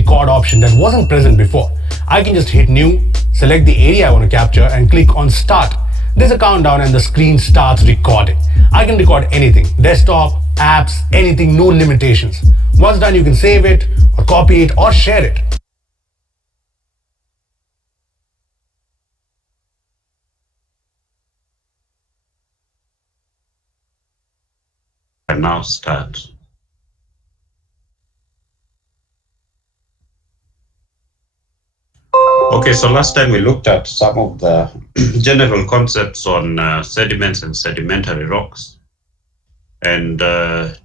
record option that wasn't present before. I can just hit new, select the area I want to capture and click on start. There's a countdown and the screen starts recording. I can record anything, desktop, apps, anything, no limitations. Once done, you can save it or copy it or share it. And now start. Okay, so last time we looked at some of the general concepts on sediments and sedimentary rocks. And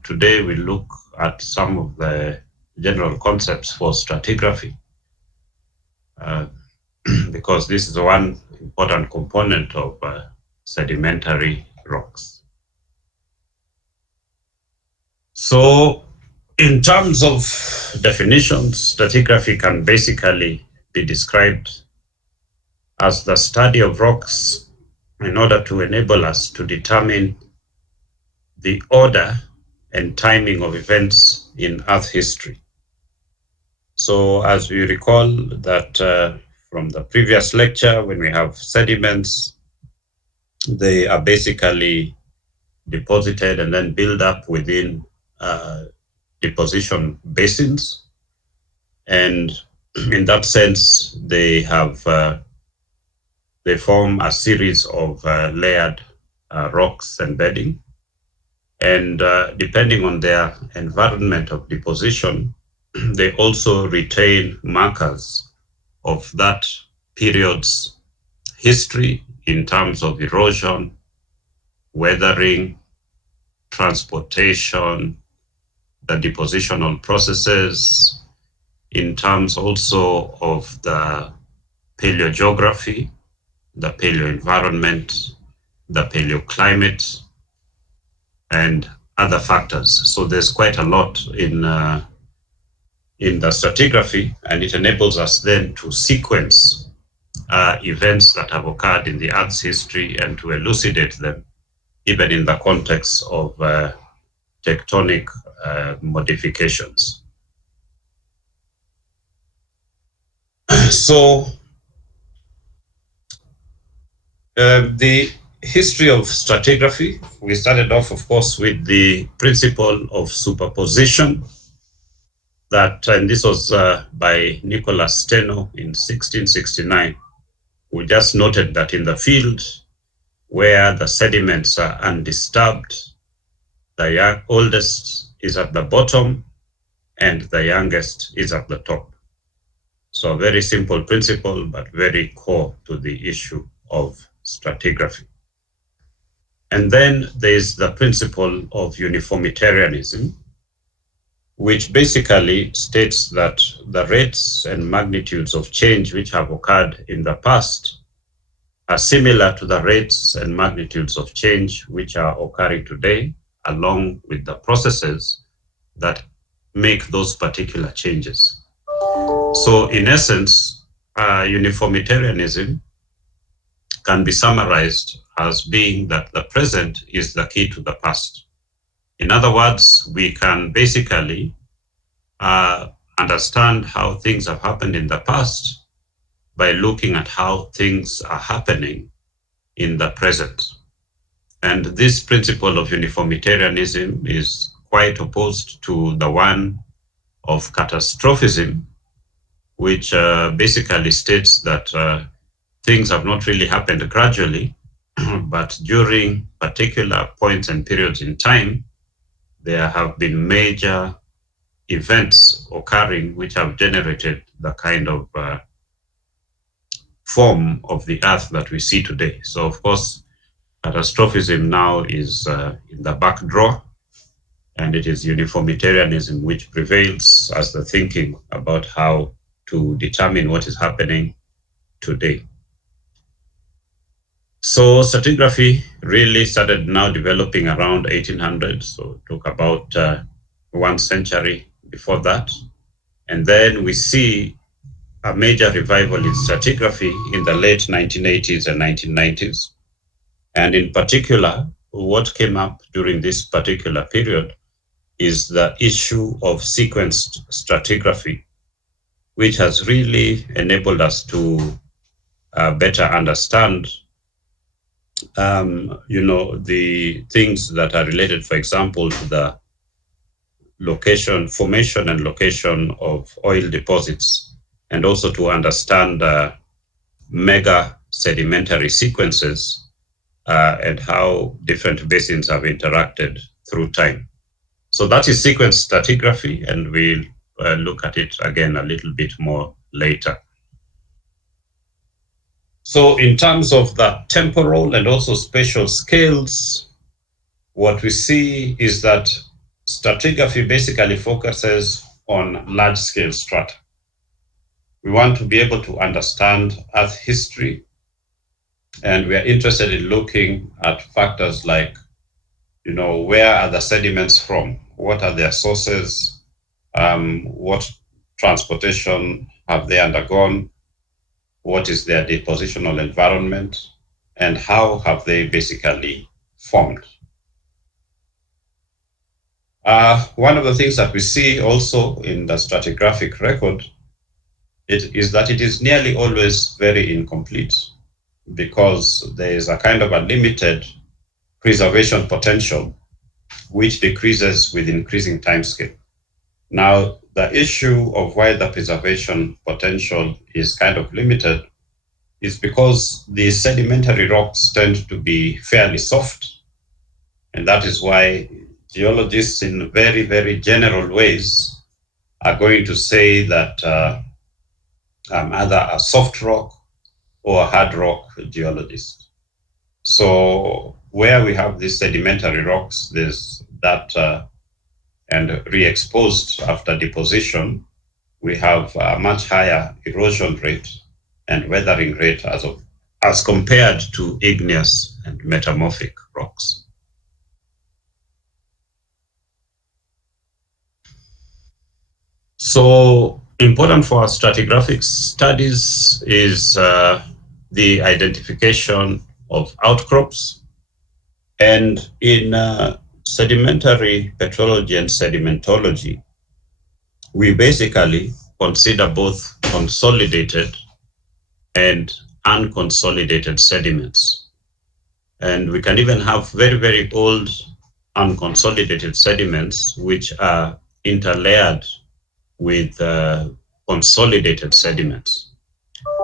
today we look at some of the general concepts for stratigraphy, because this is one important component of sedimentary rocks. So in terms of definitions, stratigraphy can basically be described as the study of rocks in order to enable us to determine the order and timing of events in Earth history. So as we recall that from the previous lecture, when we have sediments, they are basically deposited and then build up within deposition basins. And in that sense, they have they form a series of layered rocks and bedding. And depending on their environment of deposition, they also retain markers of that period's history in terms of erosion, weathering, transportation, the depositional processes, in terms also of the paleogeography, the paleoenvironment, the paleoclimate, and other factors. So there's quite a lot in the stratigraphy, and it enables us then to sequence events that have occurred in the Earth's history and to elucidate them, even in the context of tectonic modifications. So the history of stratigraphy, we started off, of course, with the principle of superposition, and this was by Nicholas Steno in 1669. We just noted that in the field where the sediments are undisturbed, the oldest is at the bottom and the youngest is at the top. So a very simple principle, but very core to the issue of stratigraphy. And then there's the principle of uniformitarianism, which basically states that the rates and magnitudes of change which have occurred in the past are similar to the rates and magnitudes of change which are occurring today, along with the processes that make those particular changes. So in essence, uniformitarianism can be summarized as being that the present is the key to the past. In other words, we can basically understand how things have happened in the past by looking at how things are happening in the present. And this principle of uniformitarianism is quite opposed to the one of catastrophism, which basically states that things have not really happened gradually, but during particular points and periods in time, there have been major events occurring which have generated the kind of form of the earth that we see today. So of course, catastrophism now is in the back drawer, and it is uniformitarianism which prevails as the thinking about how to determine what is happening today. So stratigraphy really started now developing around 1800, so it took about 1 century before that. And then we see a major revival in stratigraphy in the late 1980s and 1990s. And in particular, what came up during this particular period is the issue of sequenced stratigraphy, which has really enabled us to better understand the things that are related, for example, to the location, formation and location of oil deposits, and also to understand mega sedimentary sequences and how different basins have interacted through time. So that is sequence stratigraphy, and we'll look at it again a little bit more later. So in terms of the temporal and also spatial scales, what we see is that stratigraphy basically focuses on large-scale strata. We want to be able to understand Earth history, and we are interested in looking at factors like, where are the sediments from? What are their sources? What transportation have they undergone? What is their depositional environment? And how have they basically formed? One of the things that we see also in the stratigraphic record is that it is nearly always very incomplete, because there is a kind of a limited preservation potential which decreases with increasing timescale. Now, the issue of why the preservation potential is kind of limited is because the sedimentary rocks tend to be fairly soft, and that is why geologists in very, very general ways are going to say that either a soft rock or a hard rock geologist. So where we have these sedimentary rocks, there's that and re-exposed after deposition, we have a much higher erosion rate and weathering rate as compared to igneous and metamorphic rocks. So important for our stratigraphic studies is the identification of outcrops. And in sedimentary petrology and sedimentology, we basically consider both consolidated and unconsolidated sediments. And we can even have very, very old unconsolidated sediments which are interlayered with consolidated sediments.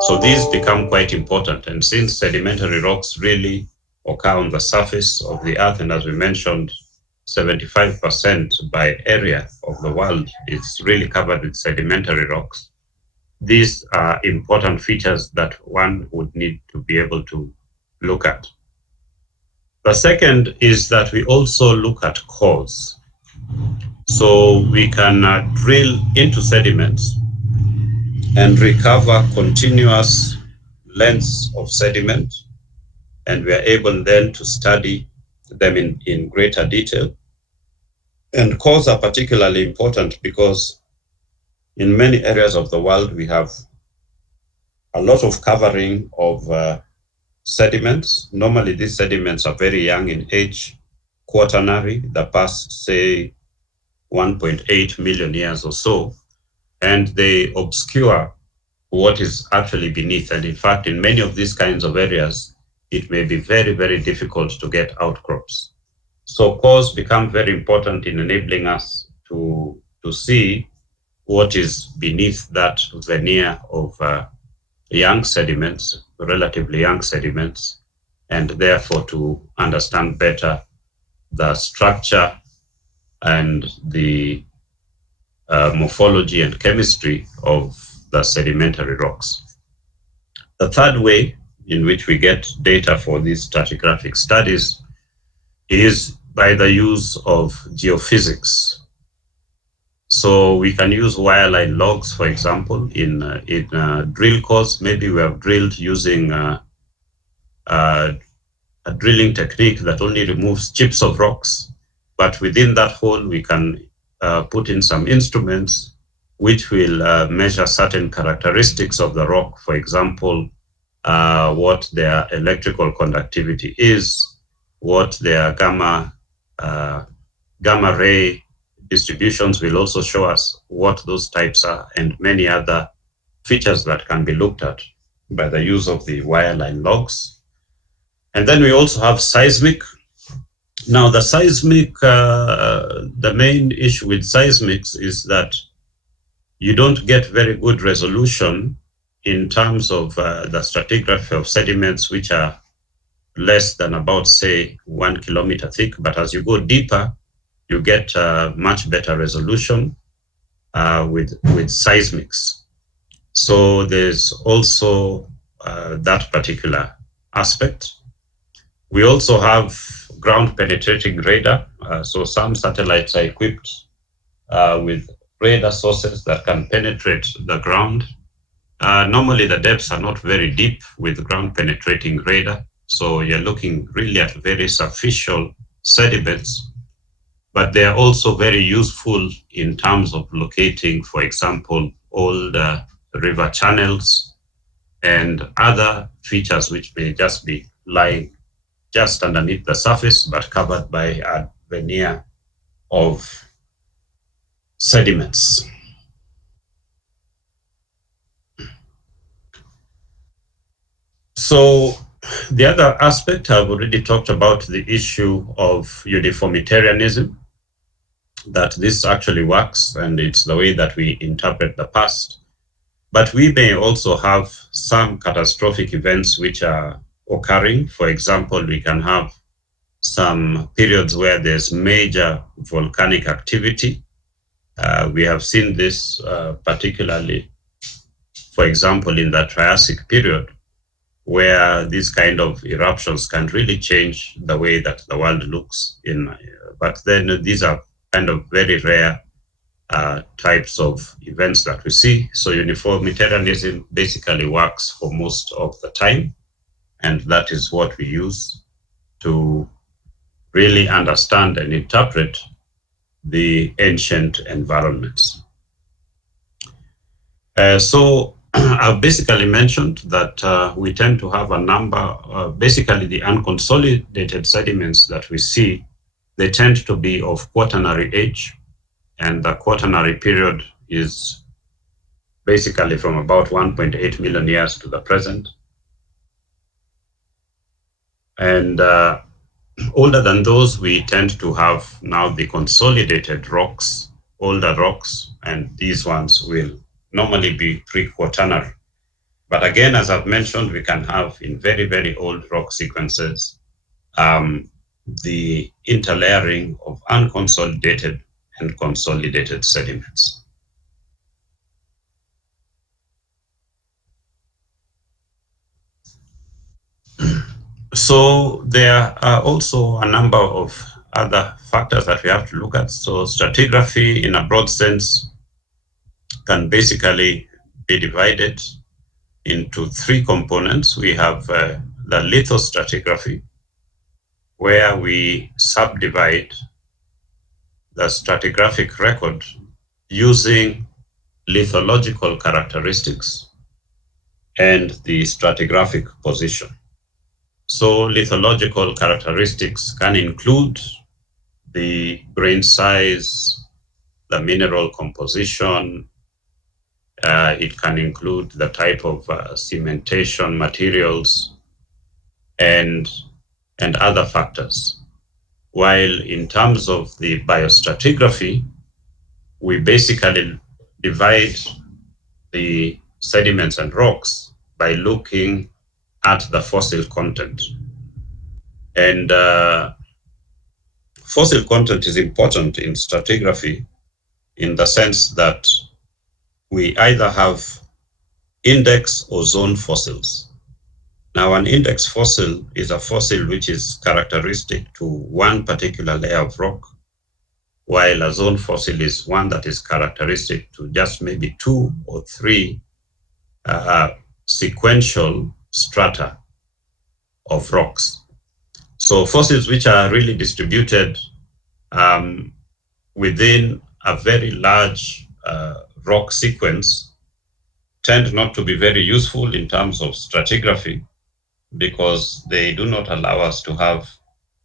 So these become quite important. And since sedimentary rocks really occur on the surface of the earth, and as we mentioned, 75% by area of the world is really covered with sedimentary rocks, these are important features that one would need to be able to look at. The second is that we also look at cores. So we can drill into sediments and recover continuous lengths of sediment, and we are able then to study them in greater detail. And cores are particularly important because in many areas of the world we have a lot of covering of sediments. Normally these sediments are very young in age, quaternary, the past, say, 1.8 million years or so, and they obscure what is actually beneath. And in fact, in many of these kinds of areas, it may be very, very difficult to get outcrops. So cores become very important in enabling us to see what is beneath that veneer of young sediments, relatively young sediments, and therefore to understand better the structure and the morphology and chemistry of the sedimentary rocks. The third way in which we get data for these stratigraphic studies is by the use of geophysics. So we can use wireline logs, for example, in drill cores. Maybe we have drilled using a drilling technique that only removes chips of rocks. But within that hole, we can put in some instruments which will measure certain characteristics of the rock. For example, what their electrical conductivity is, what their gamma ray distributions will also show us what those types are, and many other features that can be looked at by the use of the wireline logs. And then we also have seismic. Now, the seismic, the main issue with seismics is that you don't get very good resolution in terms of the stratigraphy of sediments, which are less than about, say, 1 kilometer thick. But as you go deeper, you get much better resolution with seismics. So there's also that particular aspect. We also have ground penetrating radar. So some satellites are equipped with radar sources that can penetrate the ground. Normally the depths are not very deep with ground penetrating radar. So you're looking really at very superficial sediments, but they are also very useful in terms of locating, for example, old river channels and other features which may just be lying just underneath the surface, but covered by a veneer of sediments. So the other aspect, I've already talked about the issue of uniformitarianism, that this actually works and it's the way that we interpret the past. But we may also have some catastrophic events which are occurring. For example, we can have some periods where there's major volcanic activity. We have seen this particularly, for example, in the Triassic period, where these kind of eruptions can really change the way that the world looks in. But then these are kind of very rare types of events that we see. So uniformitarianism basically works for most of the time, and that is what we use to really understand and interpret the ancient environments. So I've basically mentioned that we tend to have a number, basically the unconsolidated sediments that we see, they tend to be of quaternary age, and the quaternary period is basically from about 1.8 million years to the present. And older than those, we tend to have now the consolidated rocks, older rocks, and these ones will normally be pre-quaternary. But again, as I've mentioned, we can have in very, very old rock sequences the interlayering of unconsolidated and consolidated sediments. So there are also a number of other factors that we have to look at. So stratigraphy, in a broad sense, can basically be divided into three components. We have the lithostratigraphy, where we subdivide the stratigraphic record using lithological characteristics and the stratigraphic position. So lithological characteristics can include the grain size, the mineral composition. It can include the type of cementation materials and other factors. While in terms of the biostratigraphy, we basically divide the sediments and rocks by looking at the fossil content. And fossil content is important in stratigraphy in the sense that we either have index or zone fossils. Now, an index fossil is a fossil which is characteristic to one particular layer of rock, while a zone fossil is one that is characteristic to just maybe 2 or 3 sequential strata of rocks. So fossils which are really distributed within a very large rock sequence tend not to be very useful in terms of stratigraphy, because they do not allow us to have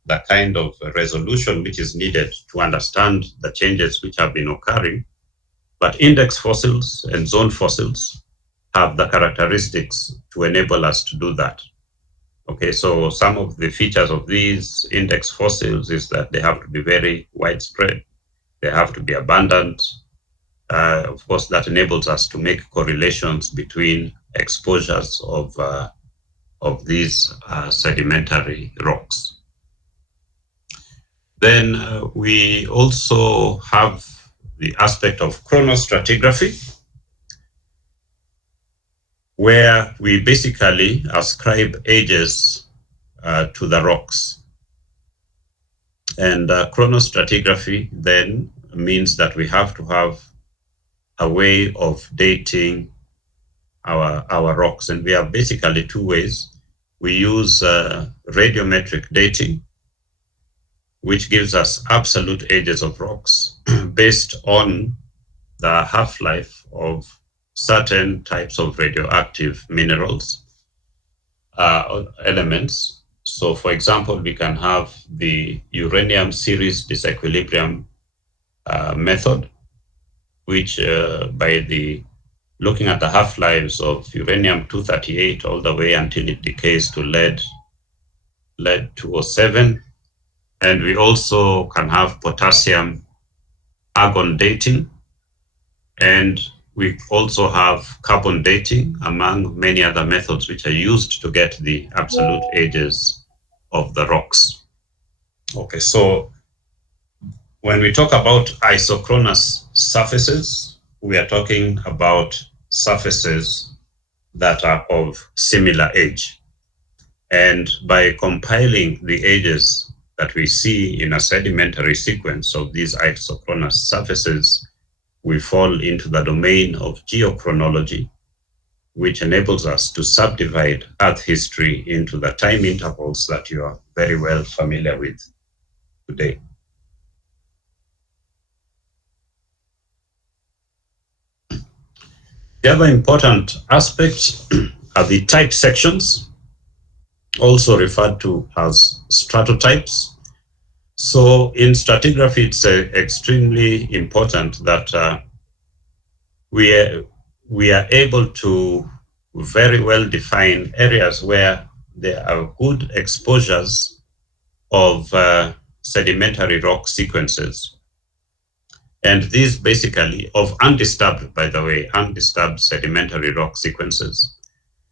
the kind of resolution which is needed to understand the changes which have been occurring. But index fossils and zone fossils have the characteristics to enable us to do that. Okay, so some of the features of these index fossils is that they have to be very widespread. They have to be abundant. Of course, that enables us to make correlations between exposures of these sedimentary rocks. Then we also have the aspect of chronostratigraphy, where we basically ascribe ages to the rocks. And chronostratigraphy then means that we have to have a way of dating our rocks. And we have basically two ways. We use radiometric dating, which gives us absolute ages of rocks based on the half-life of certain types of radioactive minerals, elements. So for example, we can have the uranium series disequilibrium method, which looking at the half-lives of uranium-238 all the way until it decays to lead-207. And we also can have potassium argon dating, and we also have carbon dating, among many other methods which are used to get the absolute ages of the rocks. Okay, so when we talk about isochronous surfaces, we are talking about surfaces that are of similar age. And by compiling the ages that we see in a sedimentary sequence of these isochronous surfaces, we fall into the domain of geochronology, which enables us to subdivide Earth history into the time intervals that you are very well familiar with today. The other important aspect are the type sections, also referred to as stratotypes. So in stratigraphy, it's extremely important that we are able to very well define areas where there are good exposures of sedimentary rock sequences. And these basically of undisturbed, by the way, undisturbed sedimentary rock sequences.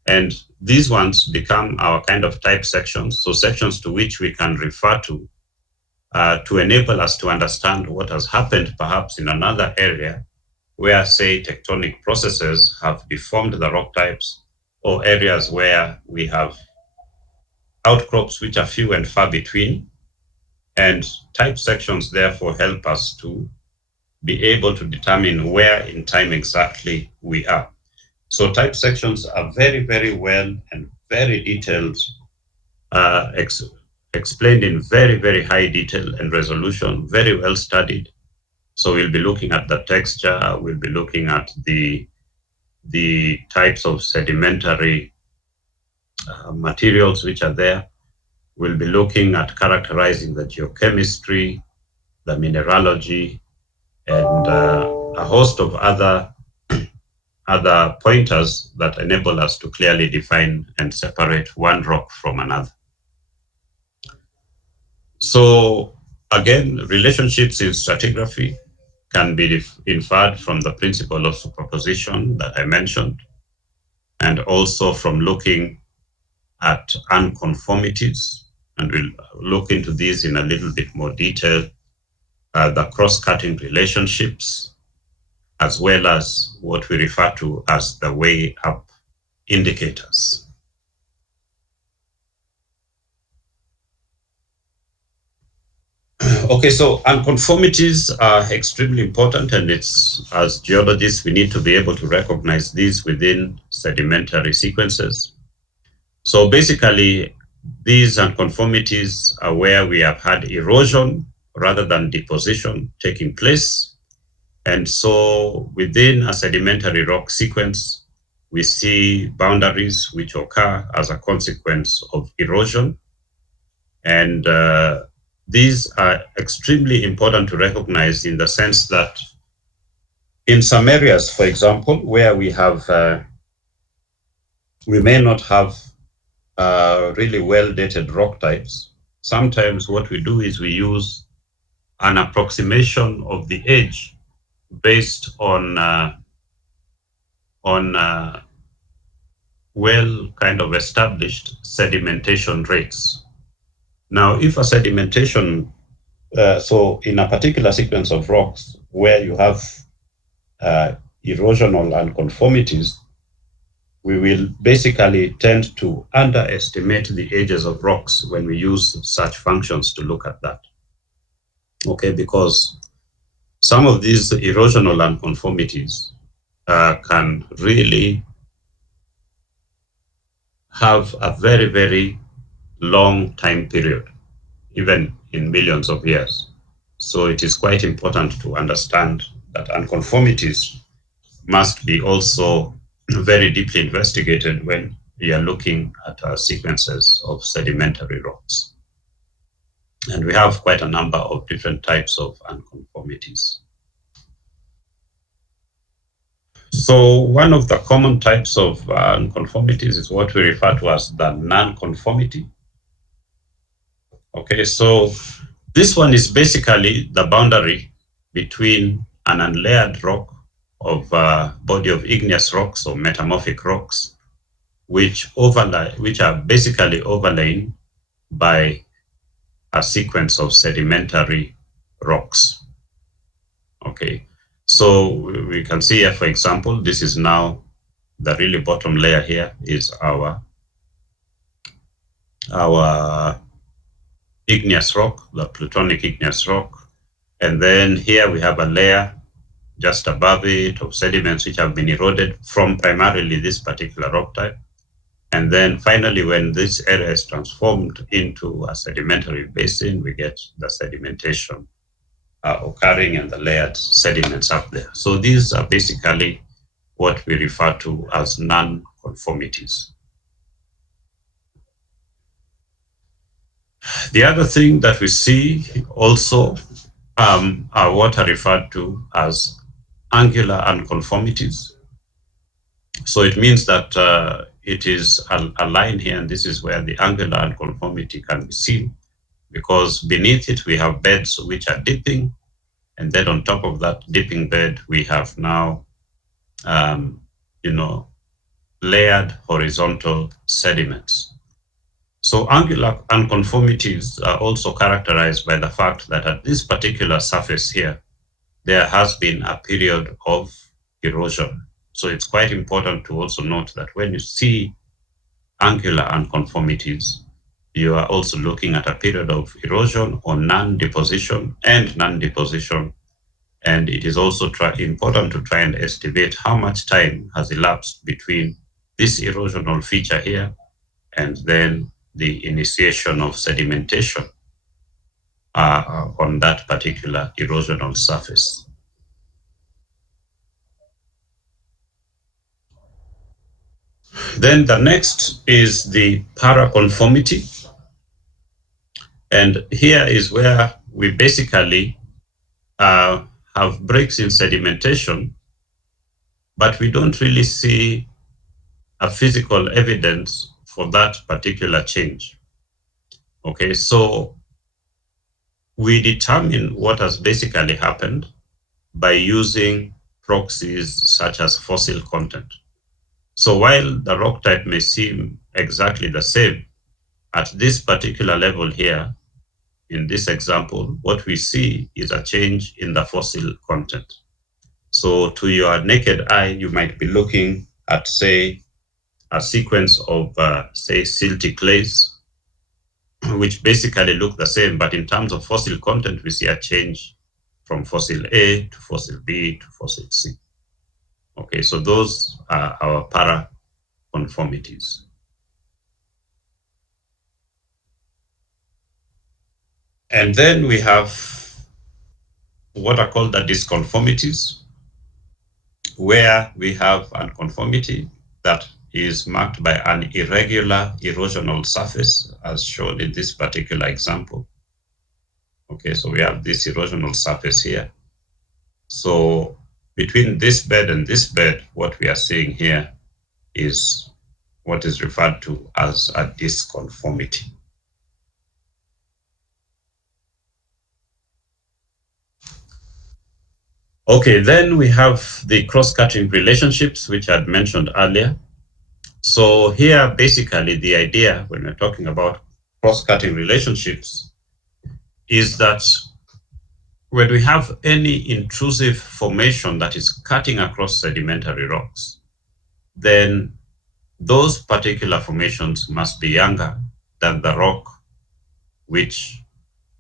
And these ones become our kind of type sections, so sections to which we can refer to enable us to understand what has happened perhaps in another area where, say, tectonic processes have deformed the rock types, or areas where we have outcrops which are few and far between. And type sections therefore help us to be able to determine where in time exactly we are. So type sections are very, very well and very detailed, explained in very, very high detail and resolution, very well studied. So we'll be looking at the texture, we'll be looking at the types of sedimentary materials which are there. We'll be looking at characterizing the geochemistry, the mineralogy, and a host of other pointers that enable us to clearly define and separate one rock from another. So again, relationships in stratigraphy can be inferred from the principle of superposition that I mentioned, and also from looking at unconformities, and we'll look into these in a little bit more detail, the cross-cutting relationships, as well as what we refer to as the way up indicators. Okay, so unconformities are extremely important, and it's, as geologists, we need to be able to recognize these within sedimentary sequences. So basically, these unconformities are where we have had erosion rather than deposition taking place. And so within a sedimentary rock sequence, we see boundaries which occur as a consequence of erosion. And these are extremely important to recognize in the sense that in some areas, for example, where we have we may not have really well-dated rock types. Sometimes what we do is we use an approximation of the age based on well kind of established sedimentation rates. Now, if a sedimentation, so in a particular sequence of rocks where you have erosional unconformities, we will basically tend to underestimate the ages of rocks when we use such functions to look at that. Okay, because some of these erosional unconformities can really have a very, very long time period, even in millions of years. So it is quite important to understand that unconformities must be also very deeply investigated when we are looking at sequences of sedimentary rocks. And we have quite a number of different types of unconformities. So one of the common types of unconformities is what we refer to as the non-conformity. Okay, so this one is basically the boundary between an unlayered rock of a body of igneous rocks or metamorphic rocks, which are basically overlain by a sequence of sedimentary rocks. Okay, so we can see here, for example, this is now the really bottom layer here is our igneous rock, the plutonic igneous rock. And then here we have a layer just above it of sediments which have been eroded from primarily this particular rock type. And then finally, when this area is transformed into a sedimentary basin, we get the sedimentation occurring and the layered sediments up there. So these are basically what we refer to as non-conformities. The other thing that we see also are what are referred to as angular unconformities. So it means that it is a line here, and this is where the angular unconformity can be seen, because beneath it we have beds which are dipping, and then on top of that dipping bed we have now, layered horizontal sediments. So angular unconformities are also characterized by the fact that at this particular surface here, there has been a period of erosion. So it's quite important to also note that when you see angular unconformities, you are also looking at a period of erosion or non-deposition and non-deposition. And it is also important to try and estimate how much time has elapsed between this erosional feature here and then the initiation of sedimentation on that particular erosional surface. Then the next is the paraconformity. And here is where we basically have breaks in sedimentation, but we don't really see a physical evidence for that particular change. Okay, so we determine what has basically happened by using proxies such as fossil content. So while the rock type may seem exactly the same, at this particular level here, in this example, what we see is a change in the fossil content. So to your naked eye, you might be looking at, say, a sequence of, say, silty clays, which basically look the same, but in terms of fossil content, we see a change from fossil A to fossil B to fossil C. Okay, so those are our paraconformities. And then we have what are called the disconformities, where we have unconformity that is marked by an irregular erosional surface, as shown in this particular example. Okay, so we have this erosional surface here. So between this bed and this bed, what we are seeing here is what is referred to as a disconformity. Okay, then we have the cross-cutting relationships, which I had mentioned earlier. So here, basically, the idea when we're talking about cross-cutting relationships is that when we have any intrusive formation that is cutting across sedimentary rocks, then those particular formations must be younger than the rock which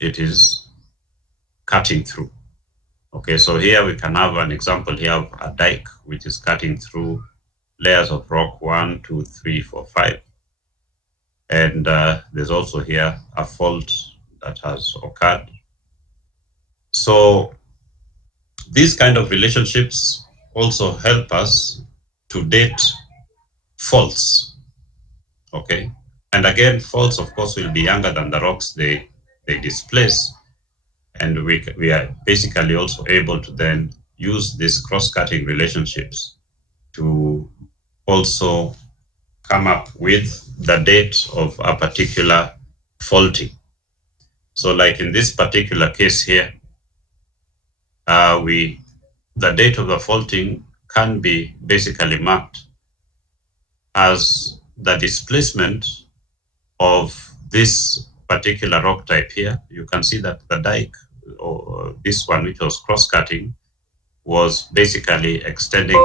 it is cutting through. Okay, so here we can have an example here of a dike which is cutting through layers of rock 1, 2, 3, 4, 5. And there's also here a fault that has occurred. So these kind of relationships also help us to date faults. Okay, and again, faults, of course, will be younger than the rocks they displace, and we are basically also able to then use these cross-cutting relationships to also come up with the date of a particular faulting. So like in this particular case here, the date of the faulting can be basically marked as the displacement of this particular rock type here. You can see that the dike, or this one which was cross-cutting, was basically extending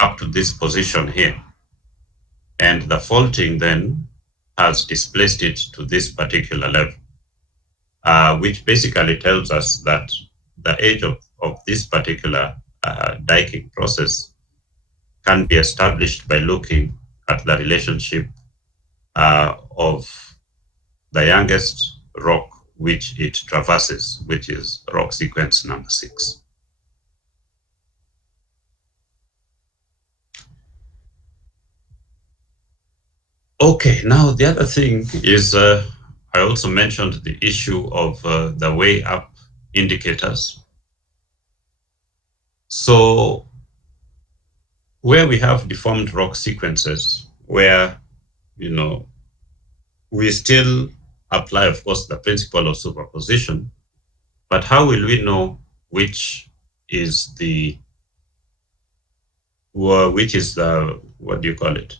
up to this position here. And the faulting then has displaced it to this particular level, which basically tells us that the age of this particular diking process can be established by looking at the relationship of the youngest rock which it traverses, which is rock sequence number 6. Okay, now the other thing is I also mentioned the issue of the way up indicators. So where we have deformed rock sequences, where, we still apply, of course, the principle of superposition, but how will we know which is the, what do you call it?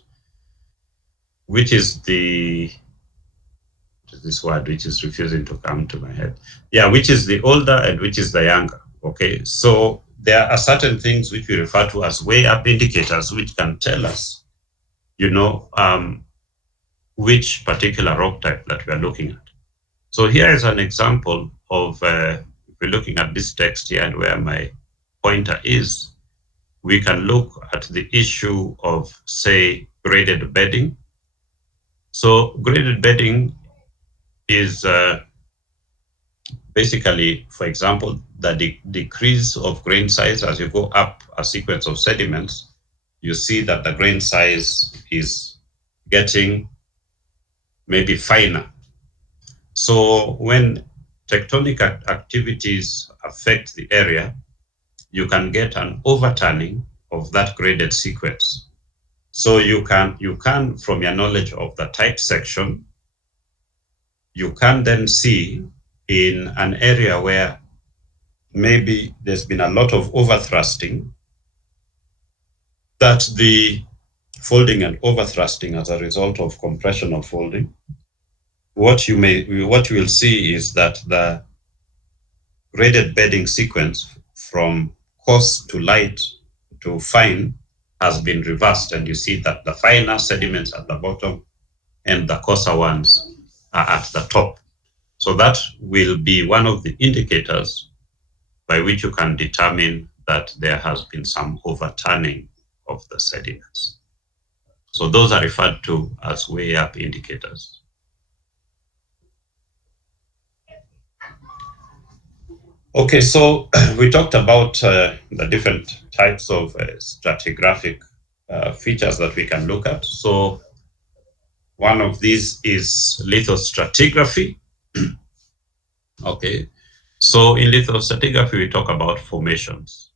Which is this word which is refusing to come to my head. Yeah, which is the older and which is the younger. Okay, so there are certain things which we refer to as way up indicators, which can tell us, which particular rock type that we are looking at. So here is an example of, if we're looking at this text here and where my pointer is, we can look at the issue of, say, graded bedding. So graded bedding is basically, for example, the decrease of grain size as you go up a sequence of sediments. You see that the grain size is getting maybe finer. So when tectonic activities affect the area, you can get an overturning of that graded sequence. So you can, from your knowledge of the type section, you can then see in an area where maybe there's been a lot of overthrusting, that the folding and overthrusting as a result of compression of folding, what you will see is that the graded bedding sequence from coarse to light to fine has been reversed, and you see that the finer sediments at the bottom and the coarser ones are at the top. So that will be one of the indicators by which you can determine that there has been some overturning of the sediments. So those are referred to as way up indicators. Okay, so we talked about the different types of stratigraphic features that we can look at. So one of these is lithostratigraphy. Okay, so in lithostratigraphy, we talk about formations,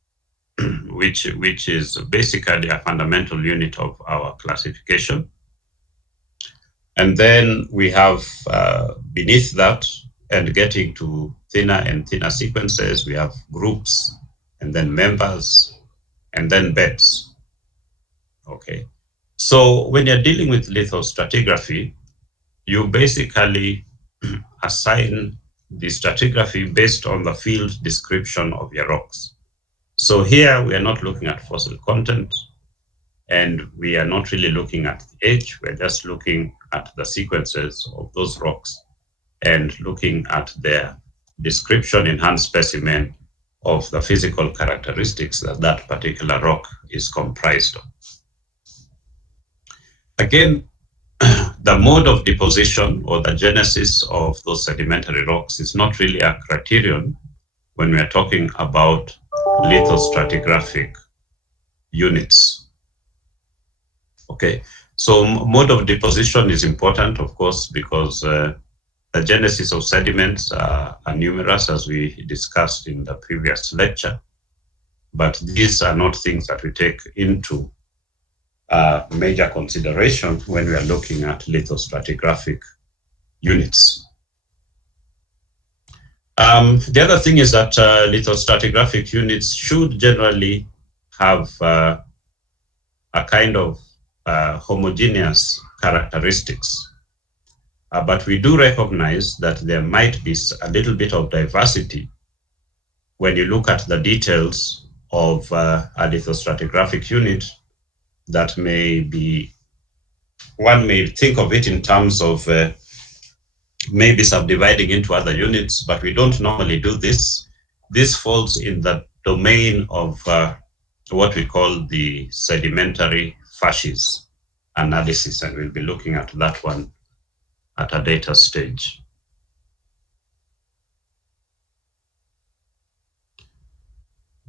which is basically a fundamental unit of our classification. And then we have beneath that, and getting to thinner and thinner sequences, we have groups, and then members, and then beds. Okay. So when you're dealing with lithostratigraphy, you basically assign the stratigraphy based on the field description of your rocks. So here we are not looking at fossil content, and we are not really looking at the age. We're just looking at the sequences of those rocks and looking at their description in hand specimen of the physical characteristics that that particular rock is comprised of. Again, the mode of deposition or the genesis of those sedimentary rocks is not really a criterion when we are talking about lithostratigraphic units. Okay, so mode of deposition is important, of course, because the genesis of sediments are numerous, as we discussed in the previous lecture, but these are not things that we take into major consideration when we are looking at lithostratigraphic units. The other thing is that lithostratigraphic units should generally have a kind of homogeneous characteristics. But we do recognize that there might be a little bit of diversity when you look at the details of a lithostratigraphic unit. That may be, one may think of it in terms of maybe subdividing into other units, but we don't normally do this. This falls in the domain of what we call the sedimentary fasces analysis, and we'll be looking at that one at a later stage.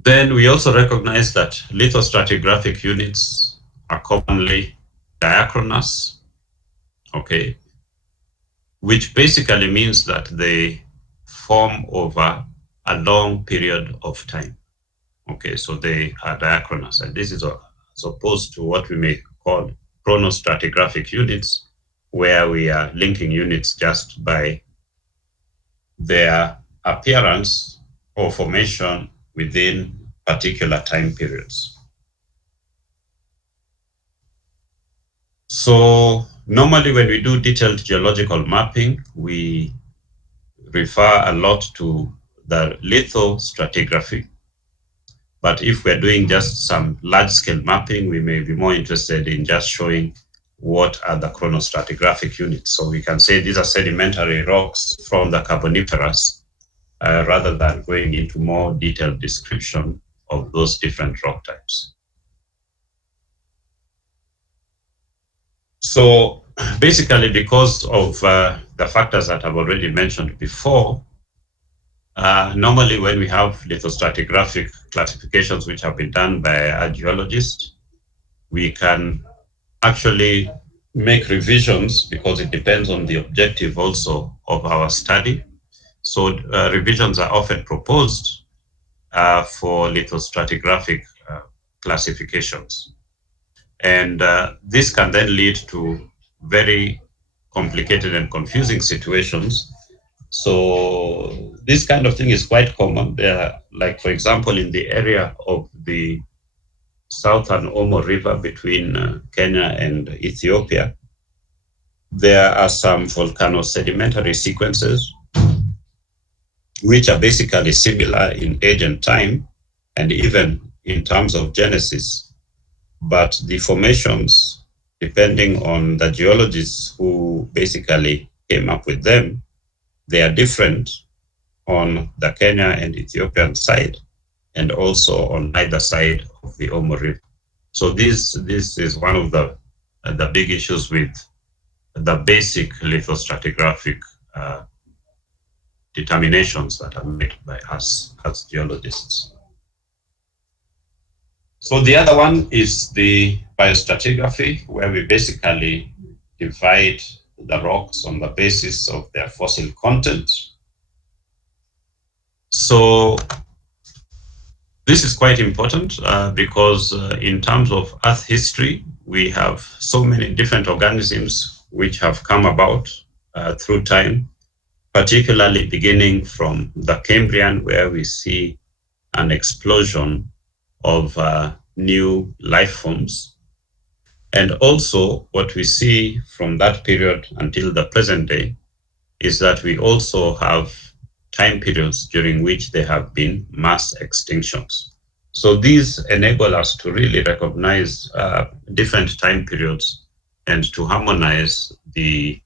Then we also recognize that lithostratigraphic units are commonly diachronous, okay, which basically means that they form over a long period of time. Okay, so they are diachronous, and this is as opposed to what we may call chronostratigraphic units, where we are linking units just by their appearance or formation within particular time periods. So normally when we do detailed geological mapping, we refer a lot to the lithostratigraphy. But if we're doing just some large-scale mapping, we may be more interested in just showing what are the chronostratigraphic units. So we can say these are sedimentary rocks from the Carboniferous, rather than going into more detailed description of those different rock types. So basically, because of the factors that I've already mentioned before, normally when we have lithostratigraphic classifications which have been done by a geologist, we can actually make revisions because it depends on the objective also of our study. So revisions are often proposed for lithostratigraphic classifications. And this can then lead to very complicated and confusing situations. So this kind of thing is quite common. Like, for example, in the area of the southern Omo River between Kenya and Ethiopia, there are some volcanosedimentary sequences which are basically similar in age and time, and even in terms of genesis. But the formations, depending on the geologists who basically came up with them, they are different on the Kenya and Ethiopian side, and also on either side of the Omo River. So this is one of the big issues with the basic lithostratigraphic determinations that are made by us as geologists. So the other one is the biostratigraphy, where we basically divide the rocks on the basis of their fossil content. So this is quite important because in terms of Earth history, we have so many different organisms which have come about through time, particularly beginning from the Cambrian, where we see an explosion of new life forms. And also what we see from that period until the present day is that we also have time periods during which there have been mass extinctions. So these enable us to really recognize different time periods and to harmonize the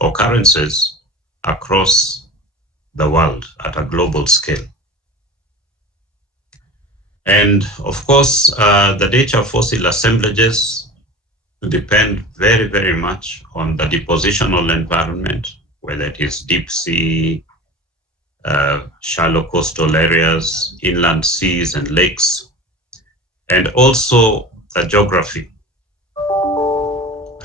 occurrences across the world at a global scale. And of course, the nature of fossil assemblages depend very, very much on the depositional environment, whether it is deep sea, shallow coastal areas, inland seas and lakes, and also the geography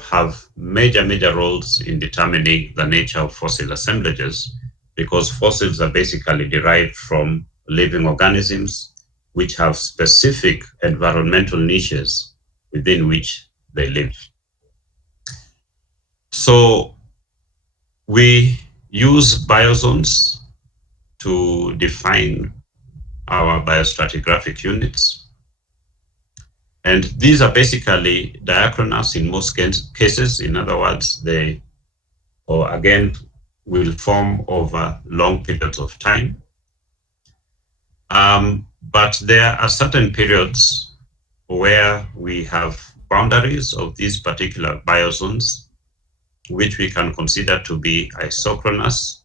have major roles in determining the nature of fossil assemblages, because fossils are basically derived from living organisms which have specific environmental niches within which they live. So we use biozones to define our biostratigraphic units. And these are basically diachronous in most cases. In other words, they, or again, will form over long periods of time. But there are certain periods where we have boundaries of these particular biozones, which we can consider to be isochronous,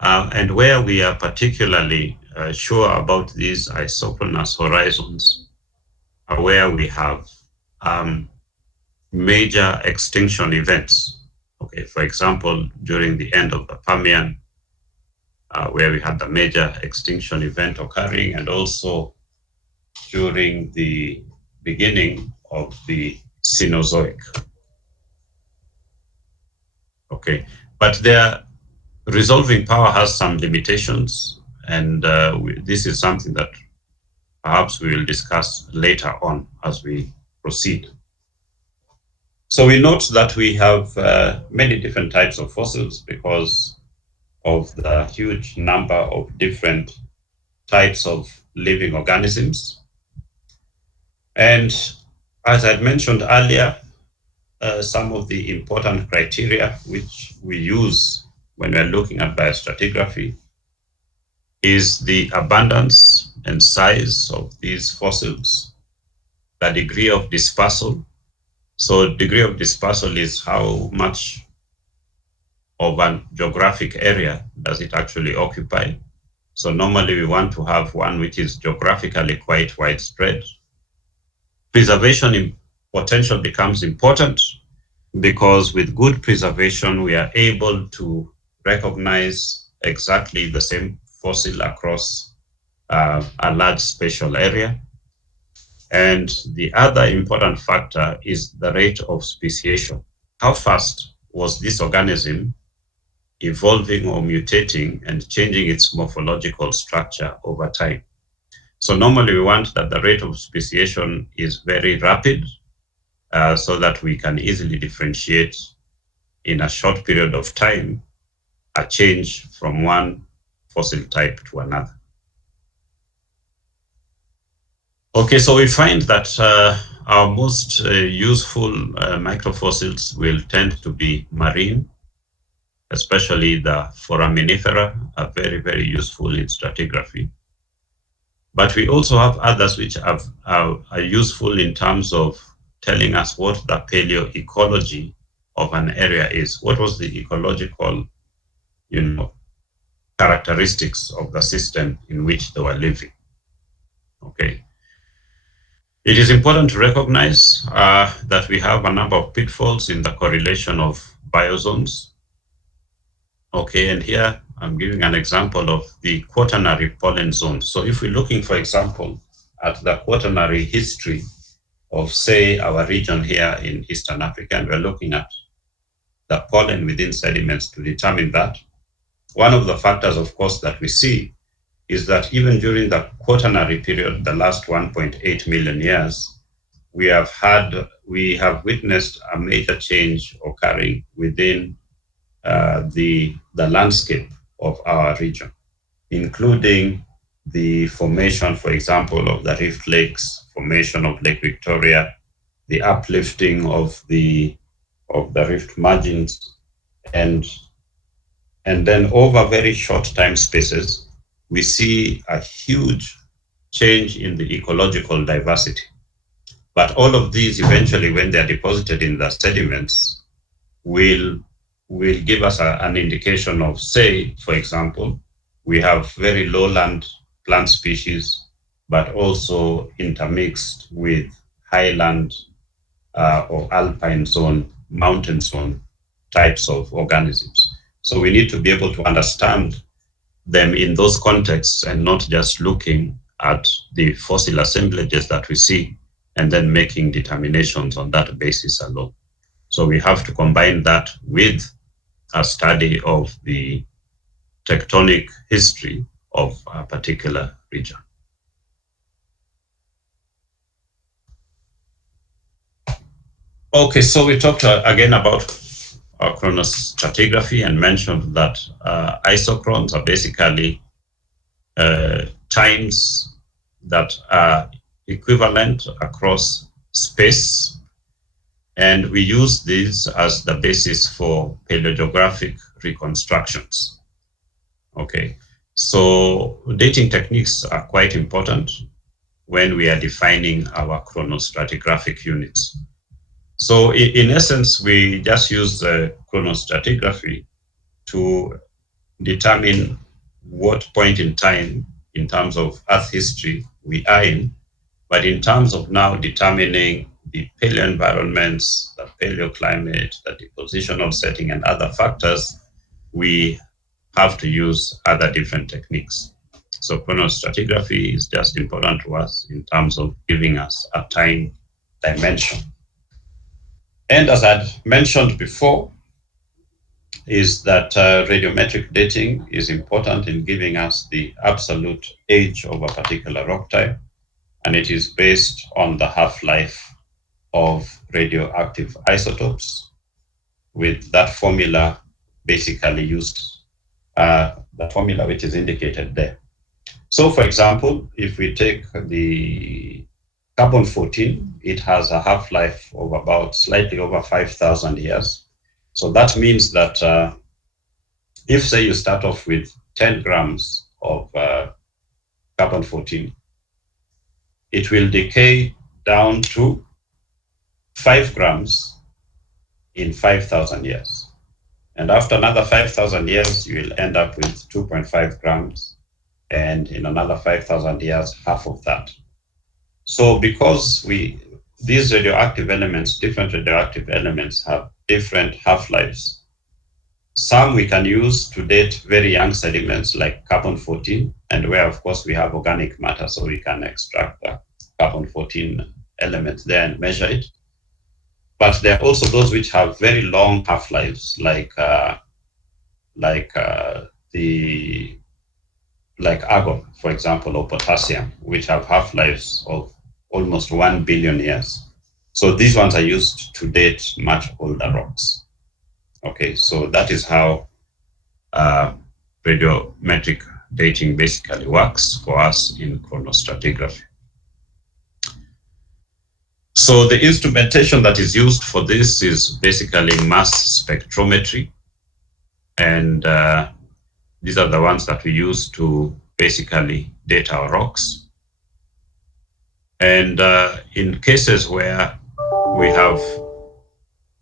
and where we are particularly sure about these isochronous horizons are where we have major extinction events. Okay, for example, during the end of the Permian, where we had the major extinction event occurring, and also during the beginning of the Cenozoic. Okay, but their resolving power has some limitations, and this is something that perhaps we will discuss later on as we proceed. So we note that we have many different types of fossils because of the huge number of different types of living organisms. And as I mentioned earlier, some of the important criteria which we use when we're looking at biostratigraphy is the abundance and size of these fossils, the degree of dispersal. So degree of dispersal is how much of a geographic area does it actually occupy. So normally we want to have one which is geographically quite widespread. Preservation potential becomes important because with good preservation, we are able to recognize exactly the same fossil across a large spatial area. And the other important factor is the rate of speciation. How fast was this organism evolving or mutating and changing its morphological structure over time? So normally we want that the rate of speciation is very rapid, so that we can easily differentiate in a short period of time a change from one fossil type to another. Okay, so we find that our most useful microfossils will tend to be marine, especially the foraminifera are very useful in stratigraphy. But we also have others which are useful in terms of telling us what the paleoecology of an area is. What was the ecological, characteristics of the system in which they were living? Okay. It is important to recognize that we have a number of pitfalls in the correlation of biozones. Okay, and here I'm giving an example of the quaternary pollen zone. So if we're looking, for example, at the quaternary history of, say, our region here in Eastern Africa, and we're looking at the pollen within sediments to determine that, one of the factors, of course, that we see is that even during the quaternary period, the last 1.8 million years, we have had we have witnessed a major change occurring within the landscape of our region, including the formation, for example, of the Rift Lakes, formation of Lake Victoria, the uplifting of the rift margins, and then over very short time spaces, we see a huge change in the ecological diversity. But all of these eventually, when they're deposited in the sediments, will give us an indication of, say, for example, we have very lowland plant species, but also intermixed with highland or alpine zone, mountain zone types of organisms. So we need to be able to understand them in those contexts and not just looking at the fossil assemblages that we see and then making determinations on that basis alone. So we have to combine that with a study of the tectonic history of a particular region. Okay, so we talked again about chronostratigraphy and mentioned that isochrones are basically times that are equivalent across space, and we use these as the basis for paleogeographic reconstructions. Okay, so dating techniques are quite important when we are defining our chronostratigraphic units. So in essence, we just use the chronostratigraphy to determine what point in time, in terms of Earth history, we are in, but in terms of now determining the paleoenvironments, the paleoclimate, the depositional setting, and other factors, we have to use other different techniques. So chronostratigraphy is just important to us in terms of giving us a time dimension. And as I'd mentioned before, is that radiometric dating is important in giving us the absolute age of a particular rock type, and it is based on the half-life of radioactive isotopes, with that formula basically used, the formula which is indicated there. So for example, if we take the carbon-14, it has a half-life of about slightly over 5,000 years. So that means that if, say, you start off with 10 grams of carbon-14, it will decay down to 5 grams in 5,000 years. And after another 5,000 years, you will end up with 2.5 grams. And in another 5,000 years, half of that. So because these radioactive elements, different radioactive elements, have different half-lives, some we can use to date very young sediments like carbon-14, and where of course we have organic matter, so we can extract the carbon-14 element there and measure it. But there are also those which have very long half-lives, like argon, for example, or potassium, which have half-lives of almost 1 billion years. So these ones are used to date much older rocks. Okay, so that is how radiometric dating basically works for us in chronostratigraphy. So the instrumentation that is used for this is basically mass spectrometry, and these are the ones that we use to basically date our rocks. And in cases where we have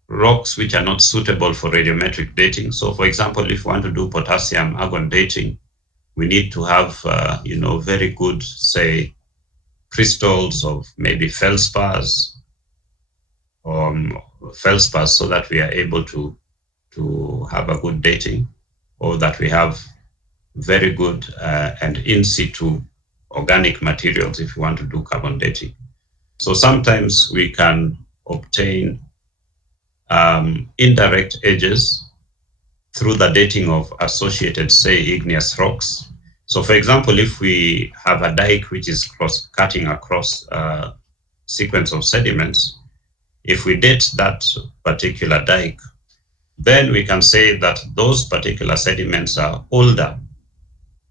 rocks which are not suitable for radiometric dating, so for example, if we want to do potassium argon dating, we need to have very good, say, crystals of maybe feldspars, so that we are able to have a good dating, or that we have very good and in situ organic materials if we want to do carbon dating. So sometimes we can obtain indirect edges through the dating of associated, say, igneous rocks. So for example, if we have a dike which is cutting across a sequence of sediments, if we date that particular dike, then we can say that those particular sediments are older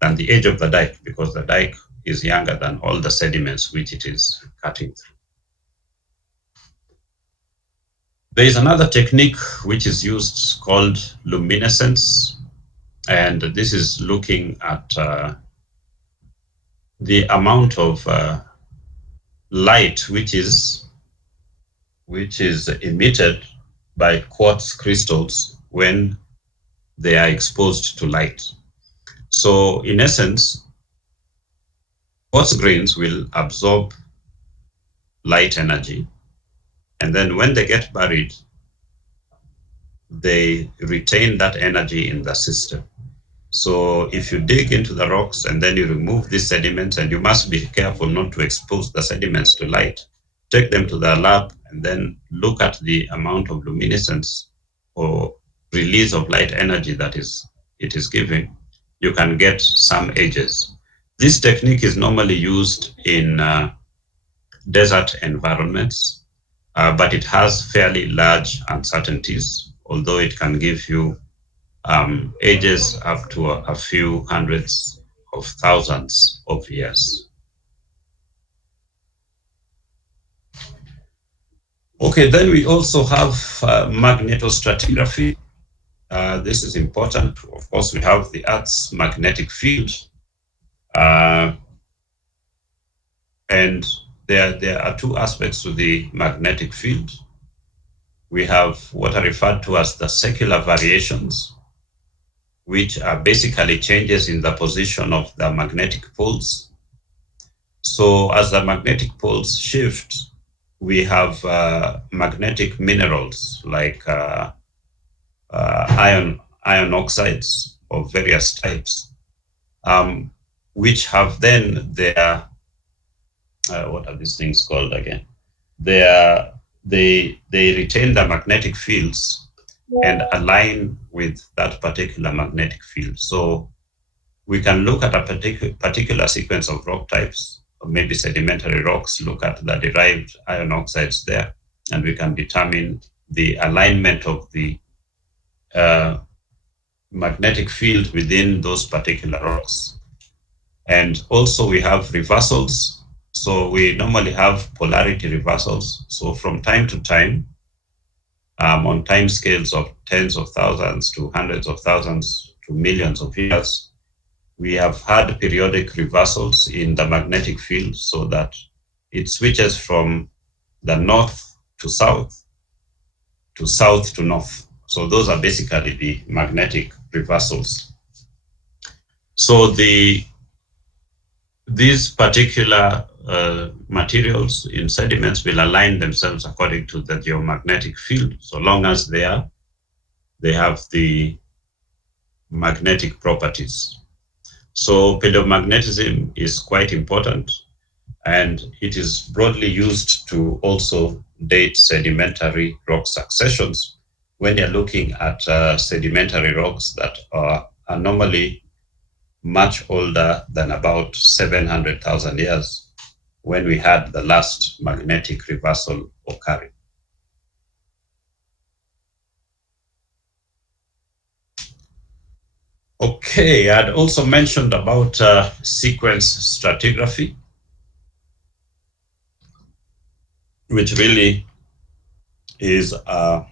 than the age of the dike, because the dike is younger than all the sediments which it is cutting through. There is another technique which is used called luminescence, and this is looking at the amount of light which is emitted by quartz crystals when they are exposed to light. So in essence, quartz grains will absorb light energy, and then when they get buried, they retain that energy in the system. So if you dig into the rocks and then you remove these sediments, and you must be careful not to expose the sediments to light, take them to the lab and then look at the amount of luminescence or release of light energy that it is giving, you can get some ages. This technique is normally used in desert environments, but it has fairly large uncertainties, although it can give you ages up to a few hundreds of thousands of years. Okay, then we also have magnetostratigraphy. This is important. Of course, we have the Earth's magnetic field, and there are two aspects to the magnetic field. We have what are referred to as the secular variations, which are basically changes in the position of the magnetic poles. So as the magnetic poles shift, we have magnetic minerals like iron oxides of various types, which have then their, what are these things called again? They retain the magnetic fields and align with that particular magnetic field. So we can look at a particular sequence of rock types, or maybe sedimentary rocks, look at the derived iron oxides there, and we can determine the alignment of the magnetic field within those particular rocks. And also we have reversals. So we normally have polarity reversals. So from time to time, on time scales of tens of thousands to hundreds of thousands to millions of years, we have had periodic reversals in the magnetic field, so that it switches from the north to south to north. So those are basically the magnetic reversals. So these particular materials in sediments will align themselves according to the geomagnetic field, so long as they have the magnetic properties. So paleomagnetism is quite important, and it is broadly used to also date sedimentary rock successions when you're looking at sedimentary rocks that are normally much older than about 700,000 years when we had the last magnetic reversal occurring. Okay, I'd also mentioned about sequence stratigraphy, which really is a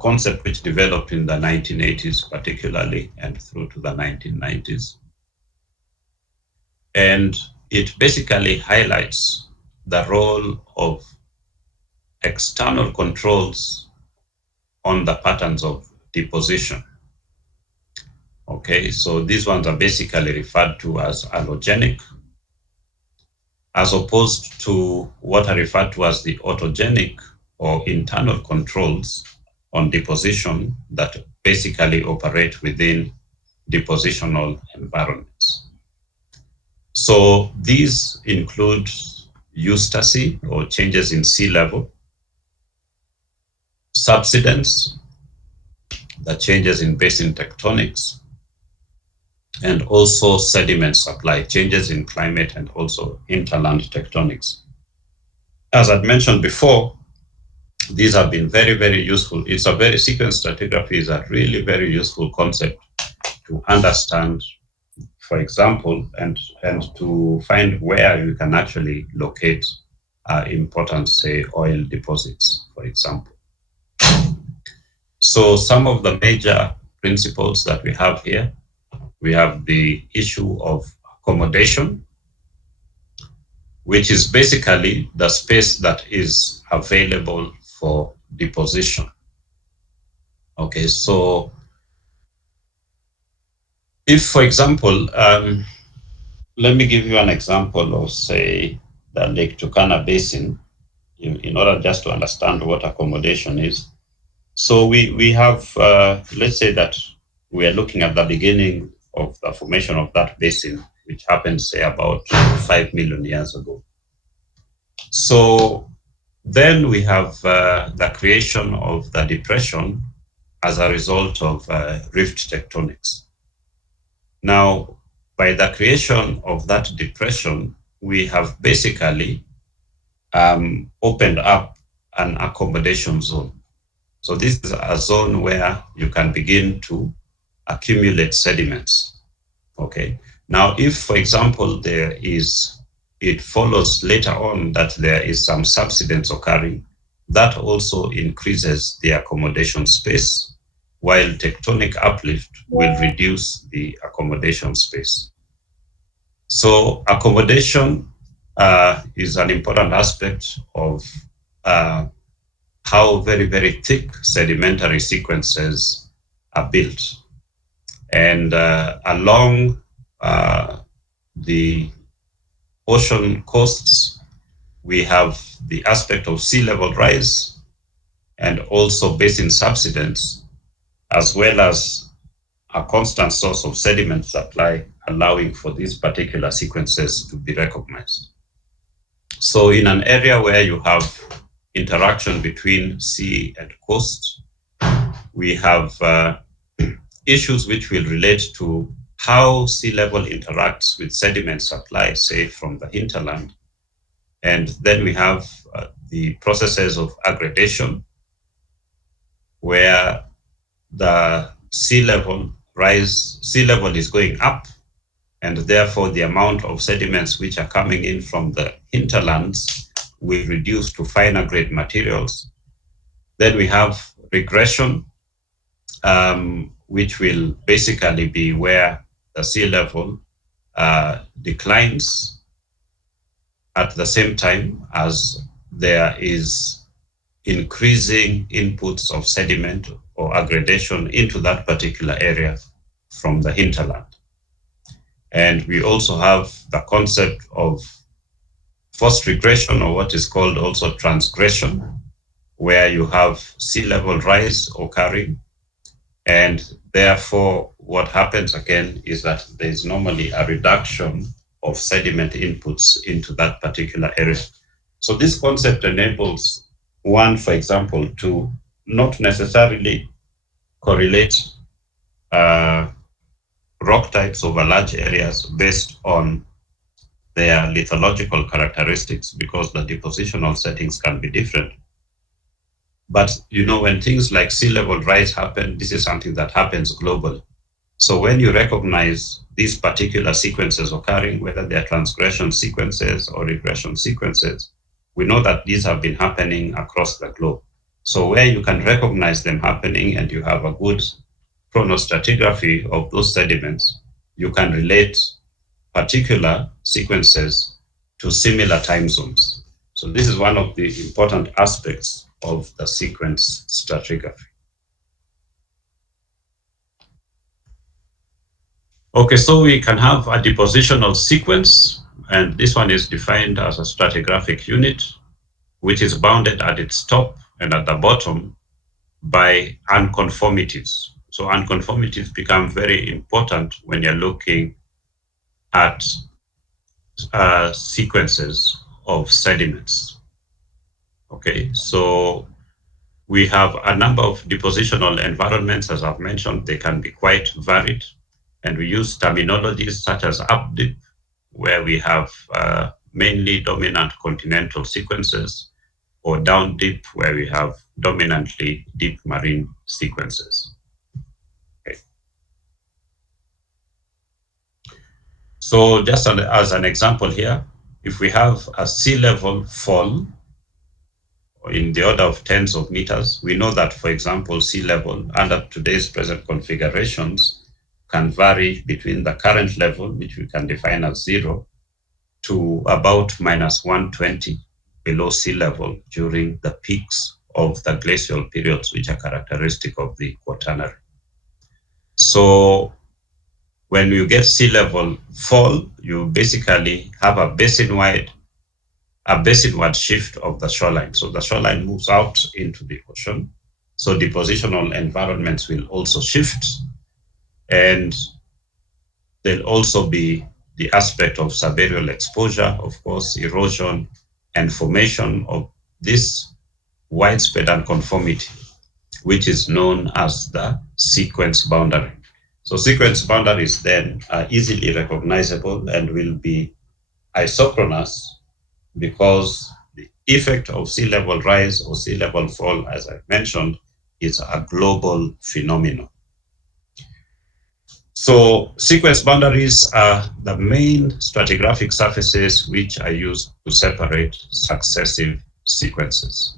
concept which developed in the 1980s particularly, and through to the 1990s. And it basically highlights the role of external controls on the patterns of deposition. Okay, so these ones are basically referred to as allogenic, as opposed to what are referred to as the autogenic or internal controls on deposition that basically operate within depositional environments. So these include eustasy, or changes in sea level, subsidence, the changes in basin tectonics, and also sediment supply, changes in climate, and also interland tectonics. As I'd mentioned before, these have been very, very useful. It's a very sequence stratigraphy is a really very useful concept to understand, for example, and to find where you can actually locate important, say, oil deposits, for example. So some of the major principles that we have here, we have the issue of accommodation, which is basically the space that is available for deposition. Okay, so if, for example, let me give you an example of, say, the Lake Turkana Basin, in order just to understand what accommodation is. So we have, let's say that we are looking at the beginning of the formation of that basin, which happened, say, about 5 million years ago. So then we have the creation of the depression as a result of rift tectonics. Now, by the creation of that depression, we have basically opened up an accommodation zone. So this is a zone where you can begin to accumulate sediments. Okay. Now, if, for example, it follows later on that there is some subsidence occurring, that also increases the accommodation space, while tectonic uplift will reduce the accommodation space. So accommodation is an important aspect of how very, very thick sedimentary sequences are built. And along the ocean coasts, we have the aspect of sea level rise and also basin subsidence, as well as a constant source of sediment supply, allowing for these particular sequences to be recognized. So in an area where you have interaction between sea and coast, we have issues which will relate to how sea level interacts with sediment supply, say, from the hinterland. And then we have the processes of aggradation, where the sea level is going up, and therefore the amount of sediments which are coming in from the hinterlands will reduce to finer grade materials. Then we have regression, which will basically be where the sea level declines at the same time as there is increasing inputs of sediment or aggradation into that particular area from the hinterland. And we also have the concept of forced regression, or what is called also transgression, where you have sea level rise occurring. And therefore, what happens again is that there's normally a reduction of sediment inputs into that particular area. So this concept enables one, for example, to not necessarily correlate rock types over large areas based on their lithological characteristics, because the depositional settings can be different. But when things like sea level rise happen, this is something that happens globally. So when you recognize these particular sequences occurring, whether they're transgression sequences or regression sequences, we know that these have been happening across the globe. So where you can recognize them happening and you have a good chronostratigraphy of those sediments, you can relate particular sequences to similar time zones. So this is one of the important aspects of the sequence stratigraphy. Okay, so we can have a depositional sequence, and this one is defined as a stratigraphic unit, which is bounded at its top and at the bottom by unconformities. So unconformities become very important when you're looking at sequences of sediments. Okay, so we have a number of depositional environments. As I've mentioned, they can be quite varied, and we use terminologies such as updip, where we have mainly dominant continental sequences, or down deep, where we have dominantly deep marine sequences. Okay. So just as an example here, if we have a sea level fall in the order of tens of meters, we know that, for example, sea level under today's present configurations can vary between the current level, which we can define as 0, to about -120 below sea level during the peaks of the glacial periods, which are characteristic of the Quaternary. So when you get sea level fall, you basically have a basinward shift of the shoreline. So the shoreline moves out into the ocean. So depositional environments will also shift, and there'll also be the aspect of subaerial exposure, of course, erosion, and formation of this widespread unconformity, which is known as the sequence boundary. So sequence boundaries then are easily recognizable and will be isochronous, because the effect of sea level rise or sea level fall, as I mentioned, is a global phenomenon. So sequence boundaries are the main stratigraphic surfaces which are used to separate successive sequences.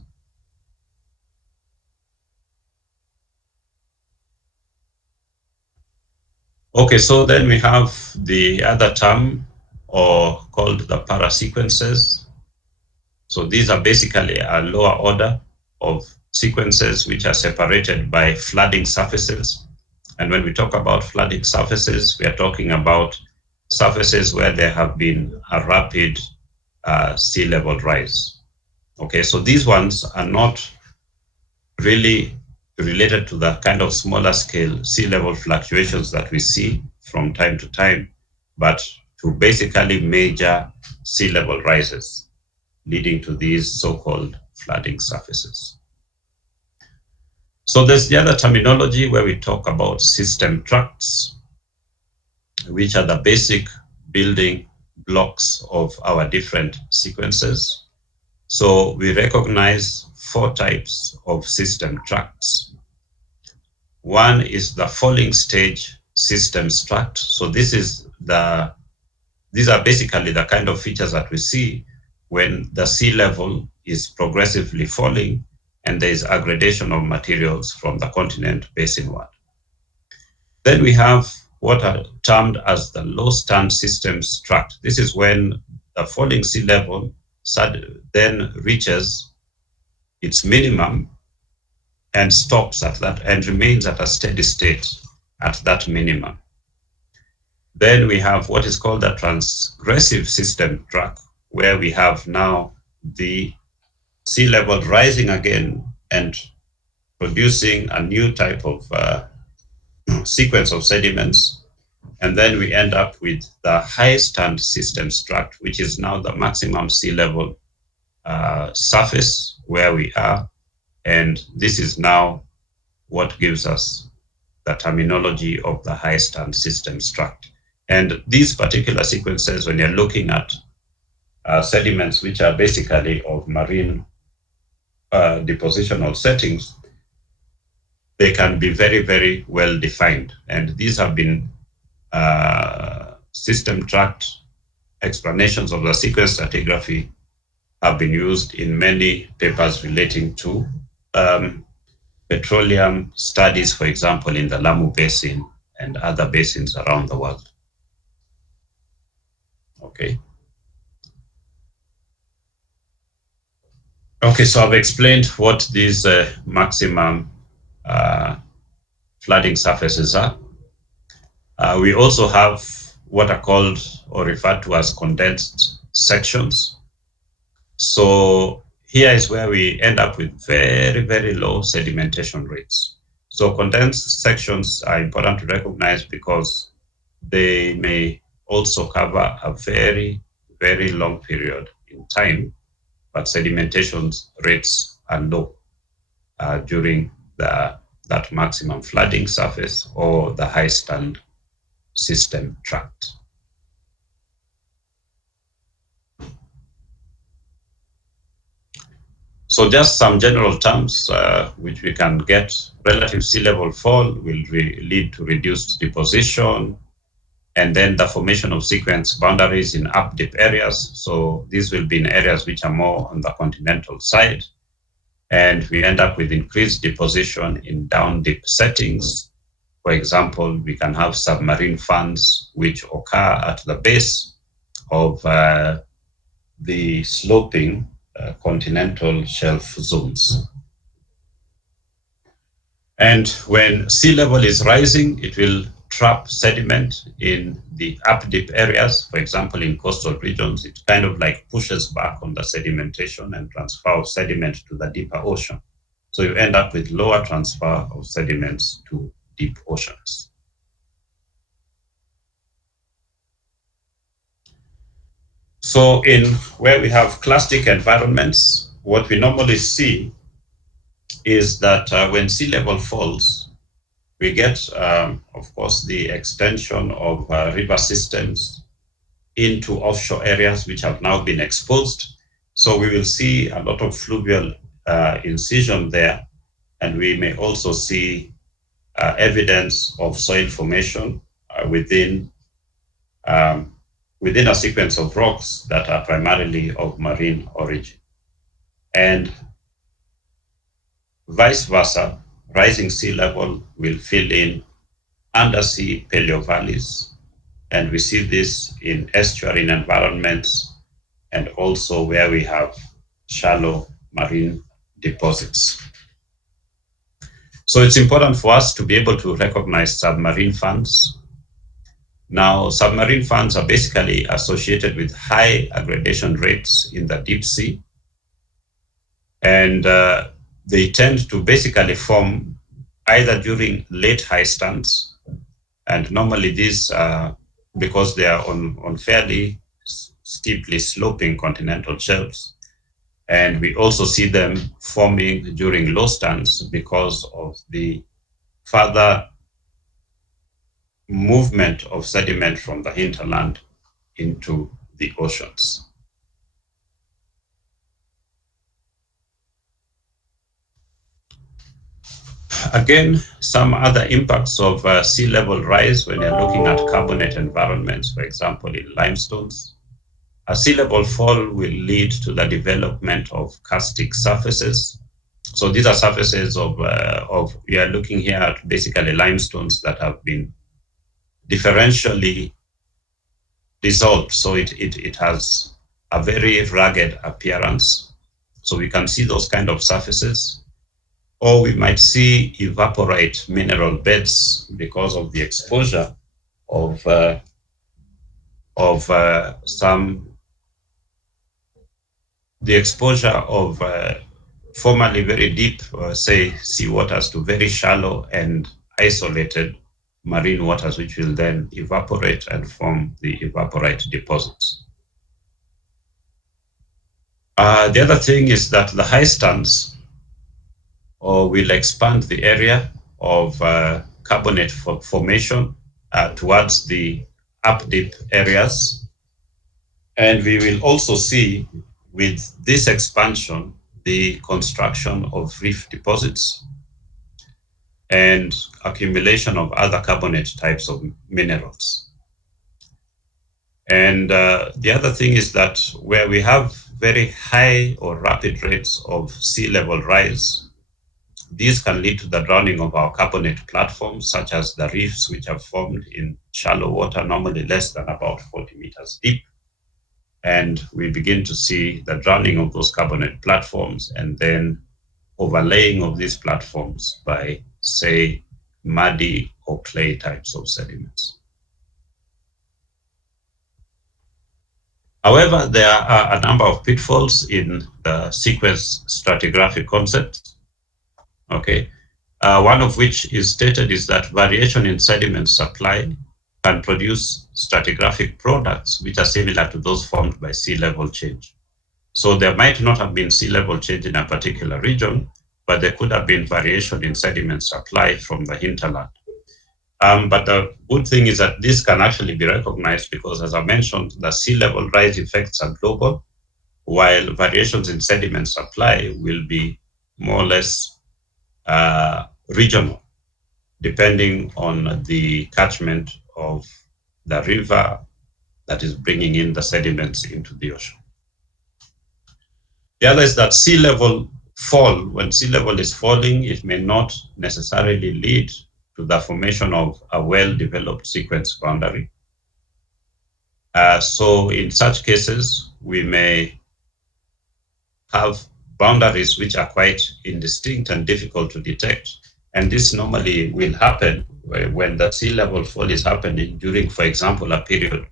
Okay, so then we have the other term, or called the parasequences. So these are basically a lower order of sequences which are separated by flooding surfaces. And when we talk about flooding surfaces, we are talking about surfaces where there have been a rapid sea level rise. Okay, so these ones are not really related to the kind of smaller scale sea level fluctuations that we see from time to time, but to basically major sea level rises, leading to these so-called flooding surfaces. So there's the other terminology where we talk about system tracts, which are the basic building blocks of our different sequences. So we recognize 4 types of system tracts. One is the falling stage system tract. So these are basically the kind of features that we see when the sea level is progressively falling and there is aggradation of materials from the continent basinward. Then we have what are termed as the low stand systems tract. This is when the falling sea level then reaches its minimum and stops at that and remains at a steady state at that minimum. Then we have what is called the transgressive system tract, where we have now the sea level rising again and producing a new type of sequence of sediments. And then we end up with the high stand system tract, which is now the maximum sea level surface where we are. And this is now what gives us the terminology of the high stand system tract. And these particular sequences, when you're looking at sediments which are basically of marine depositional settings, they can be very, very well defined. And these have been system tract explanations of the sequence stratigraphy have been used in many papers relating to petroleum studies, for example, in the Lamu Basin and other basins around the world. Okay. Okay, so I've explained what these maximum flooding surfaces are. We also have what are called or referred to as condensed sections. So here is where we end up with very, very low sedimentation rates. So condensed sections are important to recognize because they may also cover a very, very long period in time, but sedimentation rates are low during that maximum flooding surface or the high stand system tract. So just some general terms which we can get. Relative sea level fall will lead to reduced deposition, and then the formation of sequence boundaries in up-dip areas. So these will be in areas which are more on the continental side. And we end up with increased deposition in down-dip settings. For example, we can have submarine fans which occur at the base of the sloping continental shelf zones. And when sea level is rising, it will trap sediment in the up-dip areas. For example, in coastal regions, it kind of like pushes back on the sedimentation and transfer of sediment to the deeper ocean. So you end up with lower transfer of sediments to deep oceans. So in where we have clastic environments, what we normally see is that when sea level falls, we get, of course, the extension of river systems into offshore areas which have now been exposed. So we will see a lot of fluvial incision there, and we may also see evidence of soil formation within a sequence of rocks that are primarily of marine origin. And vice versa, rising sea level will fill in undersea paleovalleys, and we see this in estuarine environments and also where we have shallow marine deposits. So it's important for us to be able to recognize submarine fans. Now, submarine fans are basically associated with high aggradation rates in the deep sea, and they tend to basically form either during late high stands, and normally these because they are on fairly steeply sloping continental shelves. And we also see them forming during low stands because of the further movement of sediment from the hinterland into the oceans. Again, some other impacts of sea level rise when you're looking at carbonate environments, for example, in limestones. A sea level fall will lead to the development of karstic surfaces. So these are surfaces of we are looking here at basically limestones that have been differentially dissolved. So it has a very rugged appearance. So we can see those kind of surfaces. Or we might see evaporite mineral beds because of the exposure of formerly very deep, say, seawaters to very shallow and isolated marine waters, which will then evaporate and form the evaporite deposits. The other thing is that the high stands will expand the area of carbonate formation towards the up-dip areas. And we will also see with this expansion the construction of reef deposits and accumulation of other carbonate types of minerals. And the other thing is that where we have very high or rapid rates of sea level rise, these can lead to the drowning of our carbonate platforms, such as the reefs which are formed in shallow water, normally less than about 40 meters deep. And we begin to see the drowning of those carbonate platforms and then overlaying of these platforms by, say, muddy or clay types of sediments. However, there are a number of pitfalls in the sequence stratigraphy concept. Okay, one of which is stated is that variation in sediment supply can produce stratigraphic products which are similar to those formed by sea level change. So there might not have been sea level change in a particular region, but there could have been variation in sediment supply from the hinterland. But the good thing is that this can actually be recognized because, as I mentioned, the sea level rise effects are global, while variations in sediment supply will be more or less regional, depending on the catchment of the river that is bringing in the sediments into the ocean. The other is that sea level fall. When sea level is falling, it may not necessarily lead to the formation of a well-developed sequence boundary. So in such cases, we may have boundaries which are quite indistinct and difficult to detect. And this normally will happen when the sea level fall is happening during, for example, a period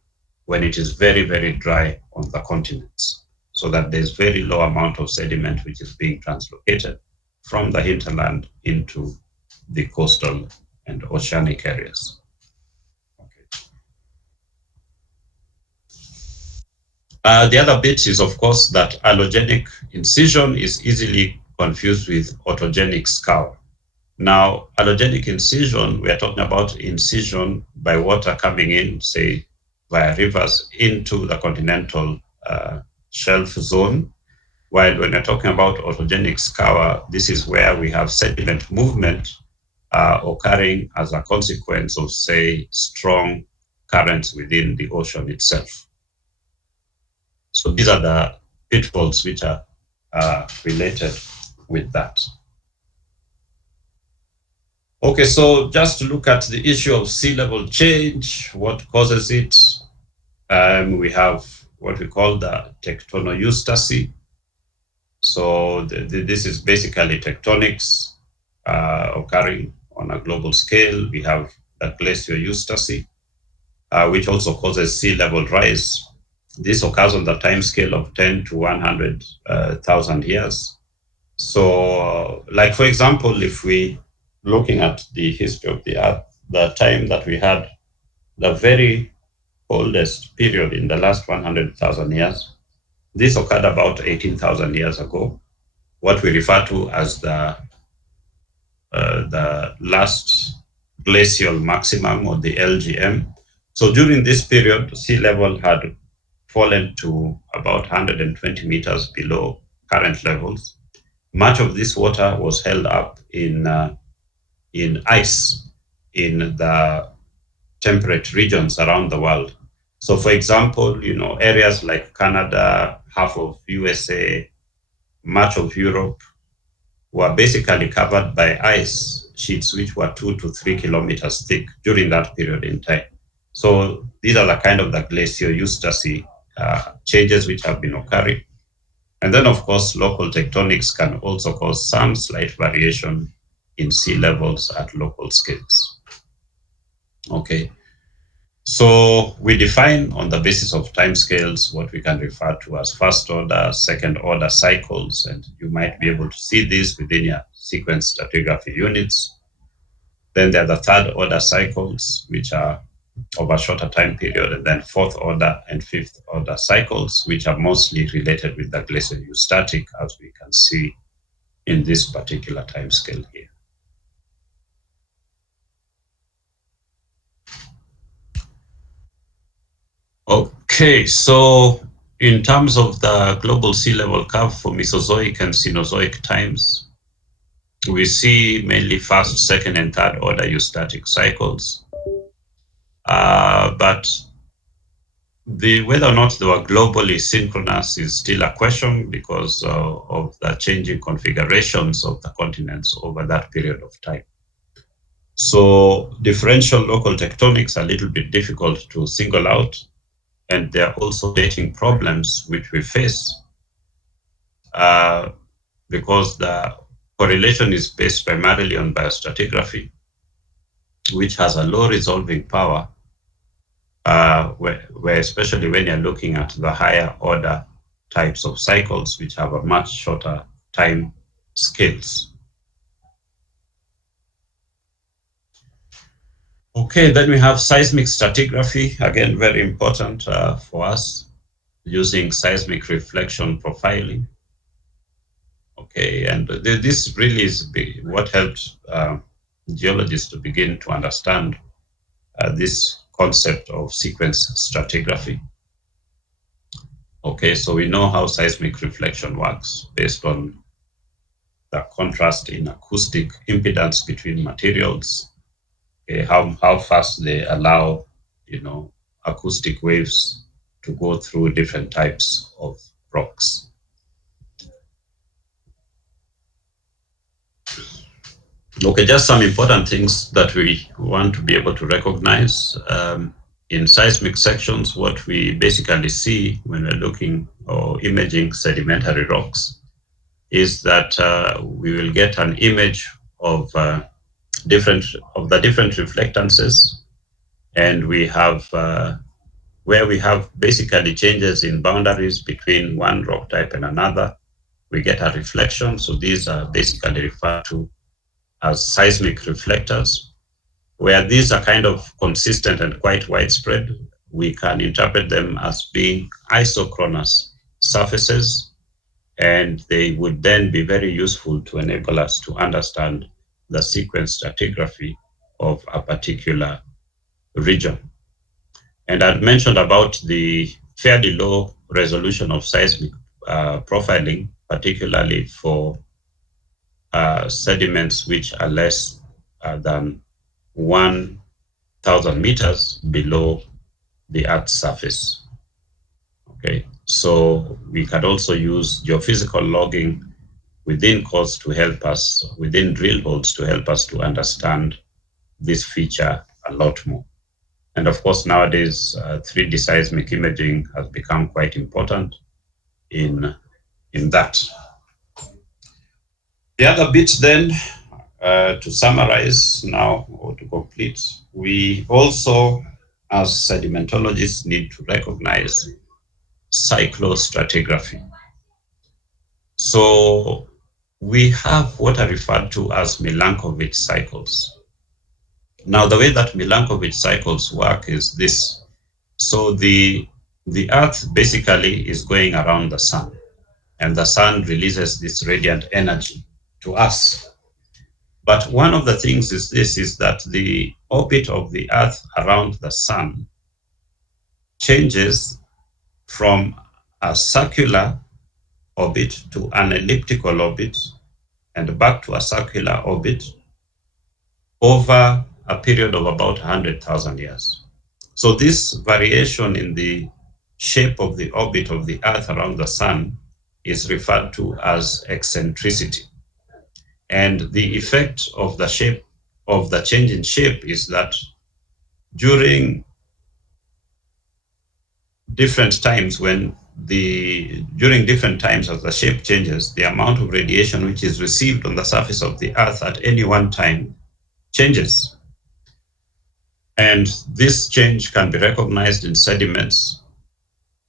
when it is very, very dry on the continents, so that there's very low amount of sediment which is being translocated from the hinterland into the coastal and oceanic areas. The other bit is, of course, that allogenic incision is easily confused with autogenic scour. Now, allogenic incision, we are talking about incision by water coming in, say, via rivers into the continental shelf zone. While when we're talking about autogenic scour, this is where we have sediment movement occurring as a consequence of, say, strong currents within the ocean itself. So these are the pitfalls which are related with that. Okay, so just to look at the issue of sea level change, what causes it? We have what we call the tectonoeustasy. So this is basically tectonics occurring on a global scale. We have the glacioeustasy, which also causes sea level rise. This occurs on the time scale of 10 to 100,000 years. So, like for example, if we looking at the history of the Earth, the time that we had the very oldest period in the last 100,000 years, this occurred about 18,000 years ago, what we refer to as the last glacial maximum, or the LGM. So during this period, sea level had fallen to about 120 meters below current levels. Much of this water was held up in ice in the temperate regions around the world. So, for example, areas like Canada, half of USA, much of Europe were basically covered by ice sheets which were 2 to 3 kilometers thick during that period in time. So these are the kind of the glacioeustasy changes which have been occurring. And then, of course, local tectonics can also cause some slight variation in sea levels at local scales. Okay. So we define on the basis of timescales what we can refer to as first order, second order cycles, and you might be able to see this within your sequence stratigraphy units. Then there are the third order cycles, which are of a shorter time period, and then fourth order and fifth order cycles, which are mostly related with the glacioeostatic, as we can see in this particular time scale here. Okay, so in terms of the global sea level curve for Mesozoic and Cenozoic times, we see mainly first, second, and third order eustatic cycles. But whether or not they were globally synchronous is still a question because of the changing configurations of the continents over that period of time. So differential local tectonics are a little bit difficult to single out, and there are also dating problems which we face because the correlation is based primarily on biostratigraphy, which has a low resolving power, where especially when you're looking at the higher order types of cycles, which have a much shorter time scales. Okay, then we have seismic stratigraphy, again, very important for us, using seismic reflection profiling. Okay, and this really is what helped geologists to begin to understand this concept of sequence stratigraphy. Okay, so we know how seismic reflection works based on the contrast in acoustic impedance between materials, okay, how fast they allow, acoustic waves to go through different types of rocks. Okay, just some important things that we want to be able to recognize. In seismic sections, what we basically see when we're looking or imaging sedimentary rocks is that we will get an image of different of the different reflectances, and we have where we have basically changes in boundaries between one rock type and another. We get a reflection. So these are basically referred to as seismic reflectors. Where these are kind of consistent and quite widespread, we can interpret them as being isochronous surfaces, and they would then be very useful to enable us to understand the sequence stratigraphy of a particular region. And I'd mentioned about the fairly low resolution of seismic profiling, particularly for sediments which are less than 1,000 meters below the Earth's surface. Okay, so we can also use geophysical logging within cores to help us, within drill holes to help us to understand this feature a lot more. And of course, nowadays, 3D seismic imaging has become quite important in that. The other bit then, to summarize now or to complete, we also, as sedimentologists, need to recognize cyclostratigraphy. So we have what are referred to as Milankovitch cycles. Now, the way that Milankovitch cycles work is this. So the Earth basically is going around the sun, and the sun releases this radiant energy to us. But one of the things is that the orbit of the Earth around the sun changes from a circular orbit to an elliptical orbit and back to a circular orbit over a period of about 100,000 years. So this variation in the shape of the orbit of the Earth around the sun is referred to as eccentricity. And the effect of the shape of the change in shape is that during different times during different times as the shape changes, the amount of radiation which is received on the surface of the Earth at any one time changes. And this change can be recognized in sediments.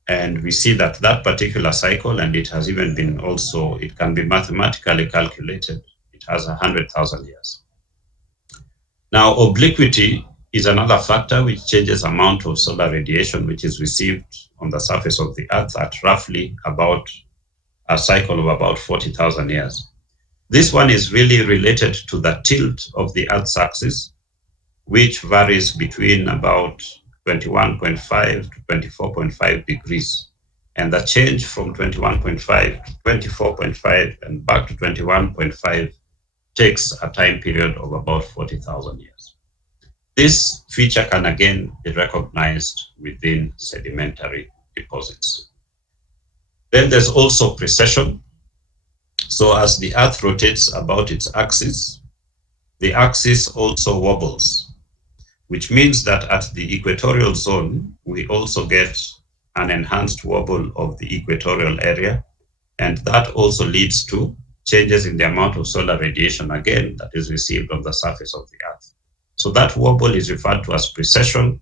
And we see that particular cycle, and it has even been also, it can be mathematically calculated. It has 100,000 years. Now, obliquity is another factor which changes amount of solar radiation which is received on the surface of the Earth at roughly about a cycle of about 40,000 years. This one is really related to the tilt of the Earth's axis, which varies between about 21.5 to 24.5 degrees. And the change from 21.5 to 24.5 and back to 21.5 takes a time period of about 40,000 years. This feature can again be recognized within sedimentary deposits. Then there's also precession. So as the Earth rotates about its axis, the axis also wobbles, which means that at the equatorial zone, we also get an enhanced wobble of the equatorial area. And that also leads to changes in the amount of solar radiation, again, that is received on the surface of the Earth. So that wobble is referred to as precession,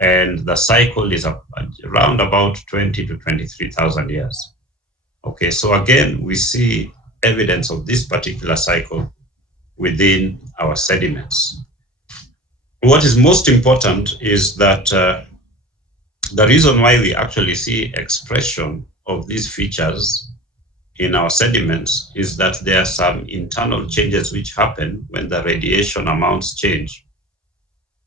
and the cycle is around about 20 to 23,000 years. Okay, so again, we see evidence of this particular cycle within our sediments. What is most important is that the reason why we actually see expression of these features in our sediments is that there are some internal changes which happen when the radiation amounts change.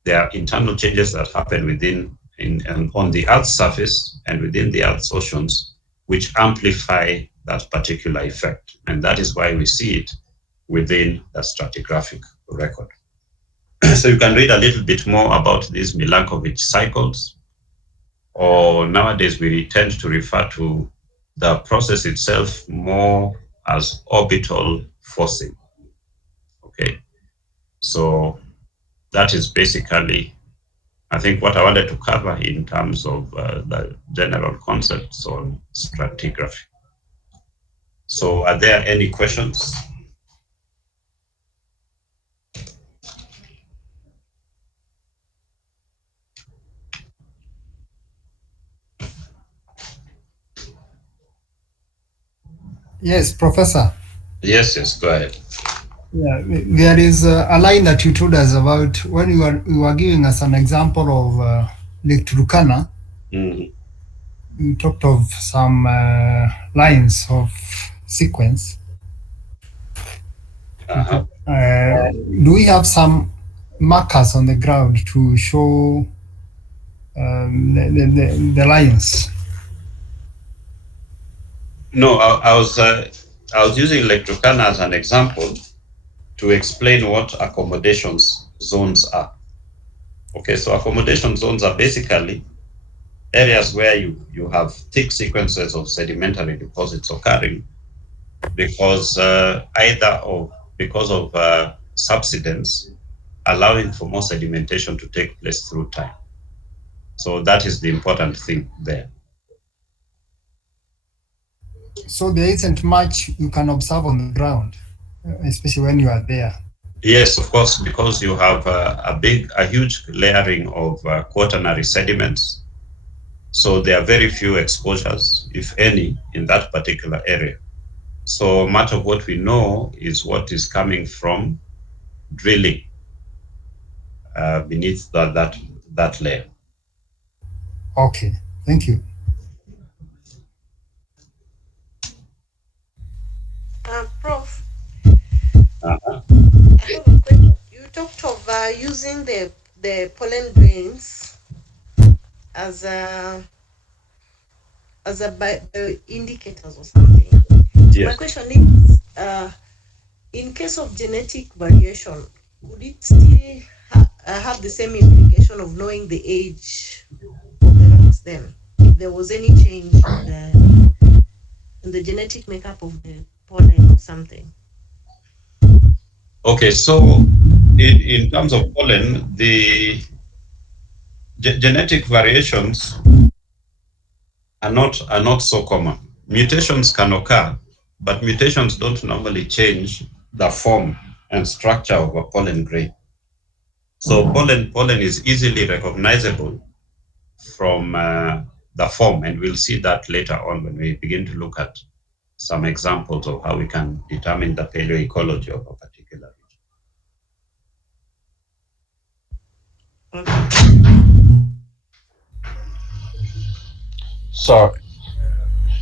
There are internal changes that happen within on the Earth's surface and within the Earth's oceans, which amplify that particular effect. And that is why we see it within the stratigraphic record. So you can read a little bit more about these Milankovitch cycles, or nowadays we tend to refer to the process itself more as orbital forcing. Okay, so that is basically, I think, what I wanted to cover in terms of the general concepts on stratigraphy. So are there any questions? Yes, Professor. Yes, go ahead. Yeah, there is a line that you told us about when you were giving us an example of Lake Turkana. Mhm. You talked of some lines of sequence. Uh-huh. Do we have some markers on the ground to show the lines? No, I was using Lake Turkana as an example to explain what accommodations zones are. Okay, so accommodation zones are basically areas where you have thick sequences of sedimentary deposits occurring because because of subsidence, allowing for more sedimentation to take place through time. So that is the important thing there. So there isn't much you can observe on the ground, especially when you are there. Yes, of course, because you have a huge layering of quaternary sediments. So there are very few exposures, if any, in that particular area. So much of what we know is what is coming from drilling beneath that layer. Okay, thank you. Prof, Uh-huh. I have a question. You talked of using the pollen grains as a indicators or something. So my Yes. question is, in case of genetic variation, would it still have the same implication of knowing the age of the rocks then? If there was any change in the genetic makeup of the pollen or something? Okay, so in terms of pollen, the genetic variations are not so common. Mutations can occur, but mutations don't normally change the form and structure of a pollen grain. So pollen is easily recognizable from the form, and we'll see that later on when we begin to look at some examples of how we can determine the paleoecology of a particular region. Okay, thank you. So,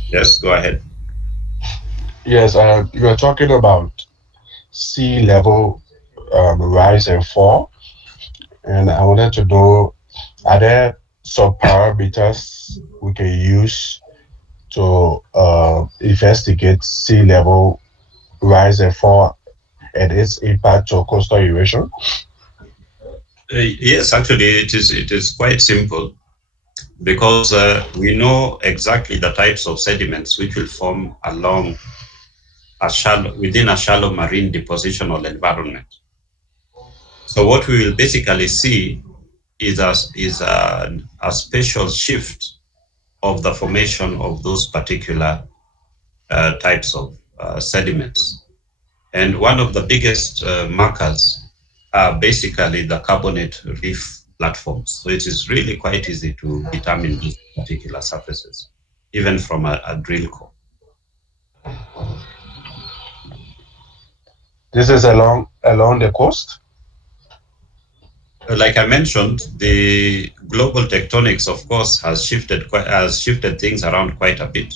Yes, go ahead. yes, you are talking about sea level rise and fall, and I wanted to know, are there some parameters we can use to investigate sea level rise and fall and its impact on coastal erosion? Yes, actually, it is quite simple because we know exactly the types of sediments which will form along within a shallow marine depositional environment. So what we will basically see is a spatial shift of the formation of those particular types of sediments. And one of the biggest markers are basically the carbonate reef platforms. So it is really quite easy to determine these particular surfaces, even from a drill core. This is along the coast. Like I mentioned, the global tectonics, of course, has shifted things around quite a bit.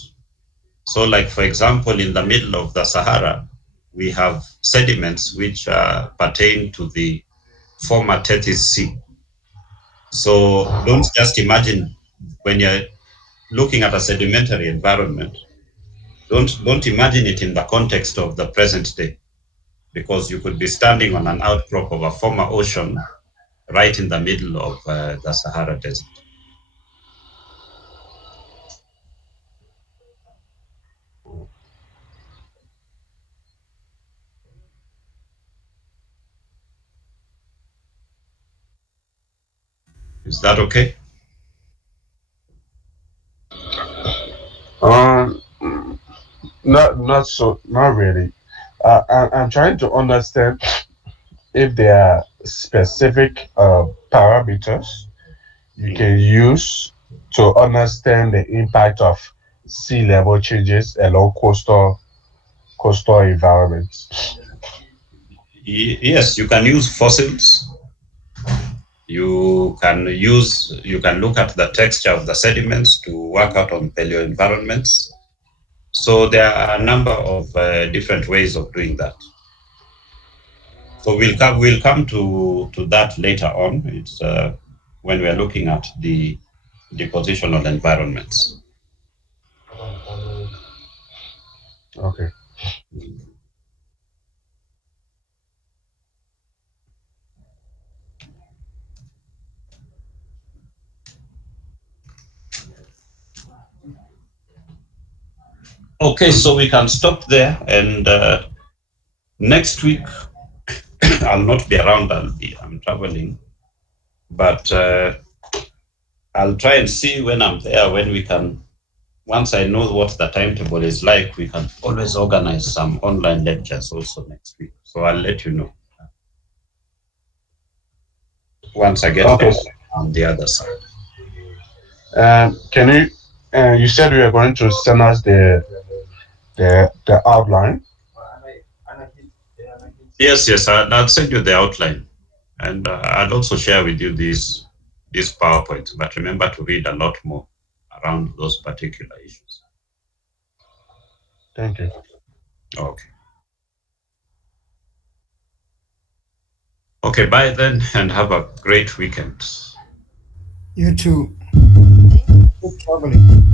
So, like for example, in the middle of the Sahara, we have sediments which pertain to the former Tethys Sea. So don't just imagine when you're looking at a sedimentary environment, don't imagine it in the context of the present day, because you could be standing on an outcrop of a former ocean right in the middle of the Sahara Desert. Is that okay? Um, not really. I'm trying to understand if there are specific parameters you can use to understand the impact of sea level changes along coastal environments. Yes, you can use fossils. You can look at the texture of the sediments to work out on paleo environments. So there are a number of different ways of doing that. So we'll come to that later on. It's when we're looking at the depositional environments. Okay. Okay, so we can stop there, and next week I'll not be around. I'm traveling, but I'll try and see when I'm there, when we can. Once I know what the timetable is like, we can always organize some online lectures also next week. So I'll let you know once I get Okay. on the other side. Can you? You said you were going to send us the outline. Yes, I'll send you the outline, and I'll also share with you these PowerPoints. But remember to read a lot more around those particular issues. Thank you. Okay. Okay, bye then, and have a great weekend. You too. Thank you. Good traveling.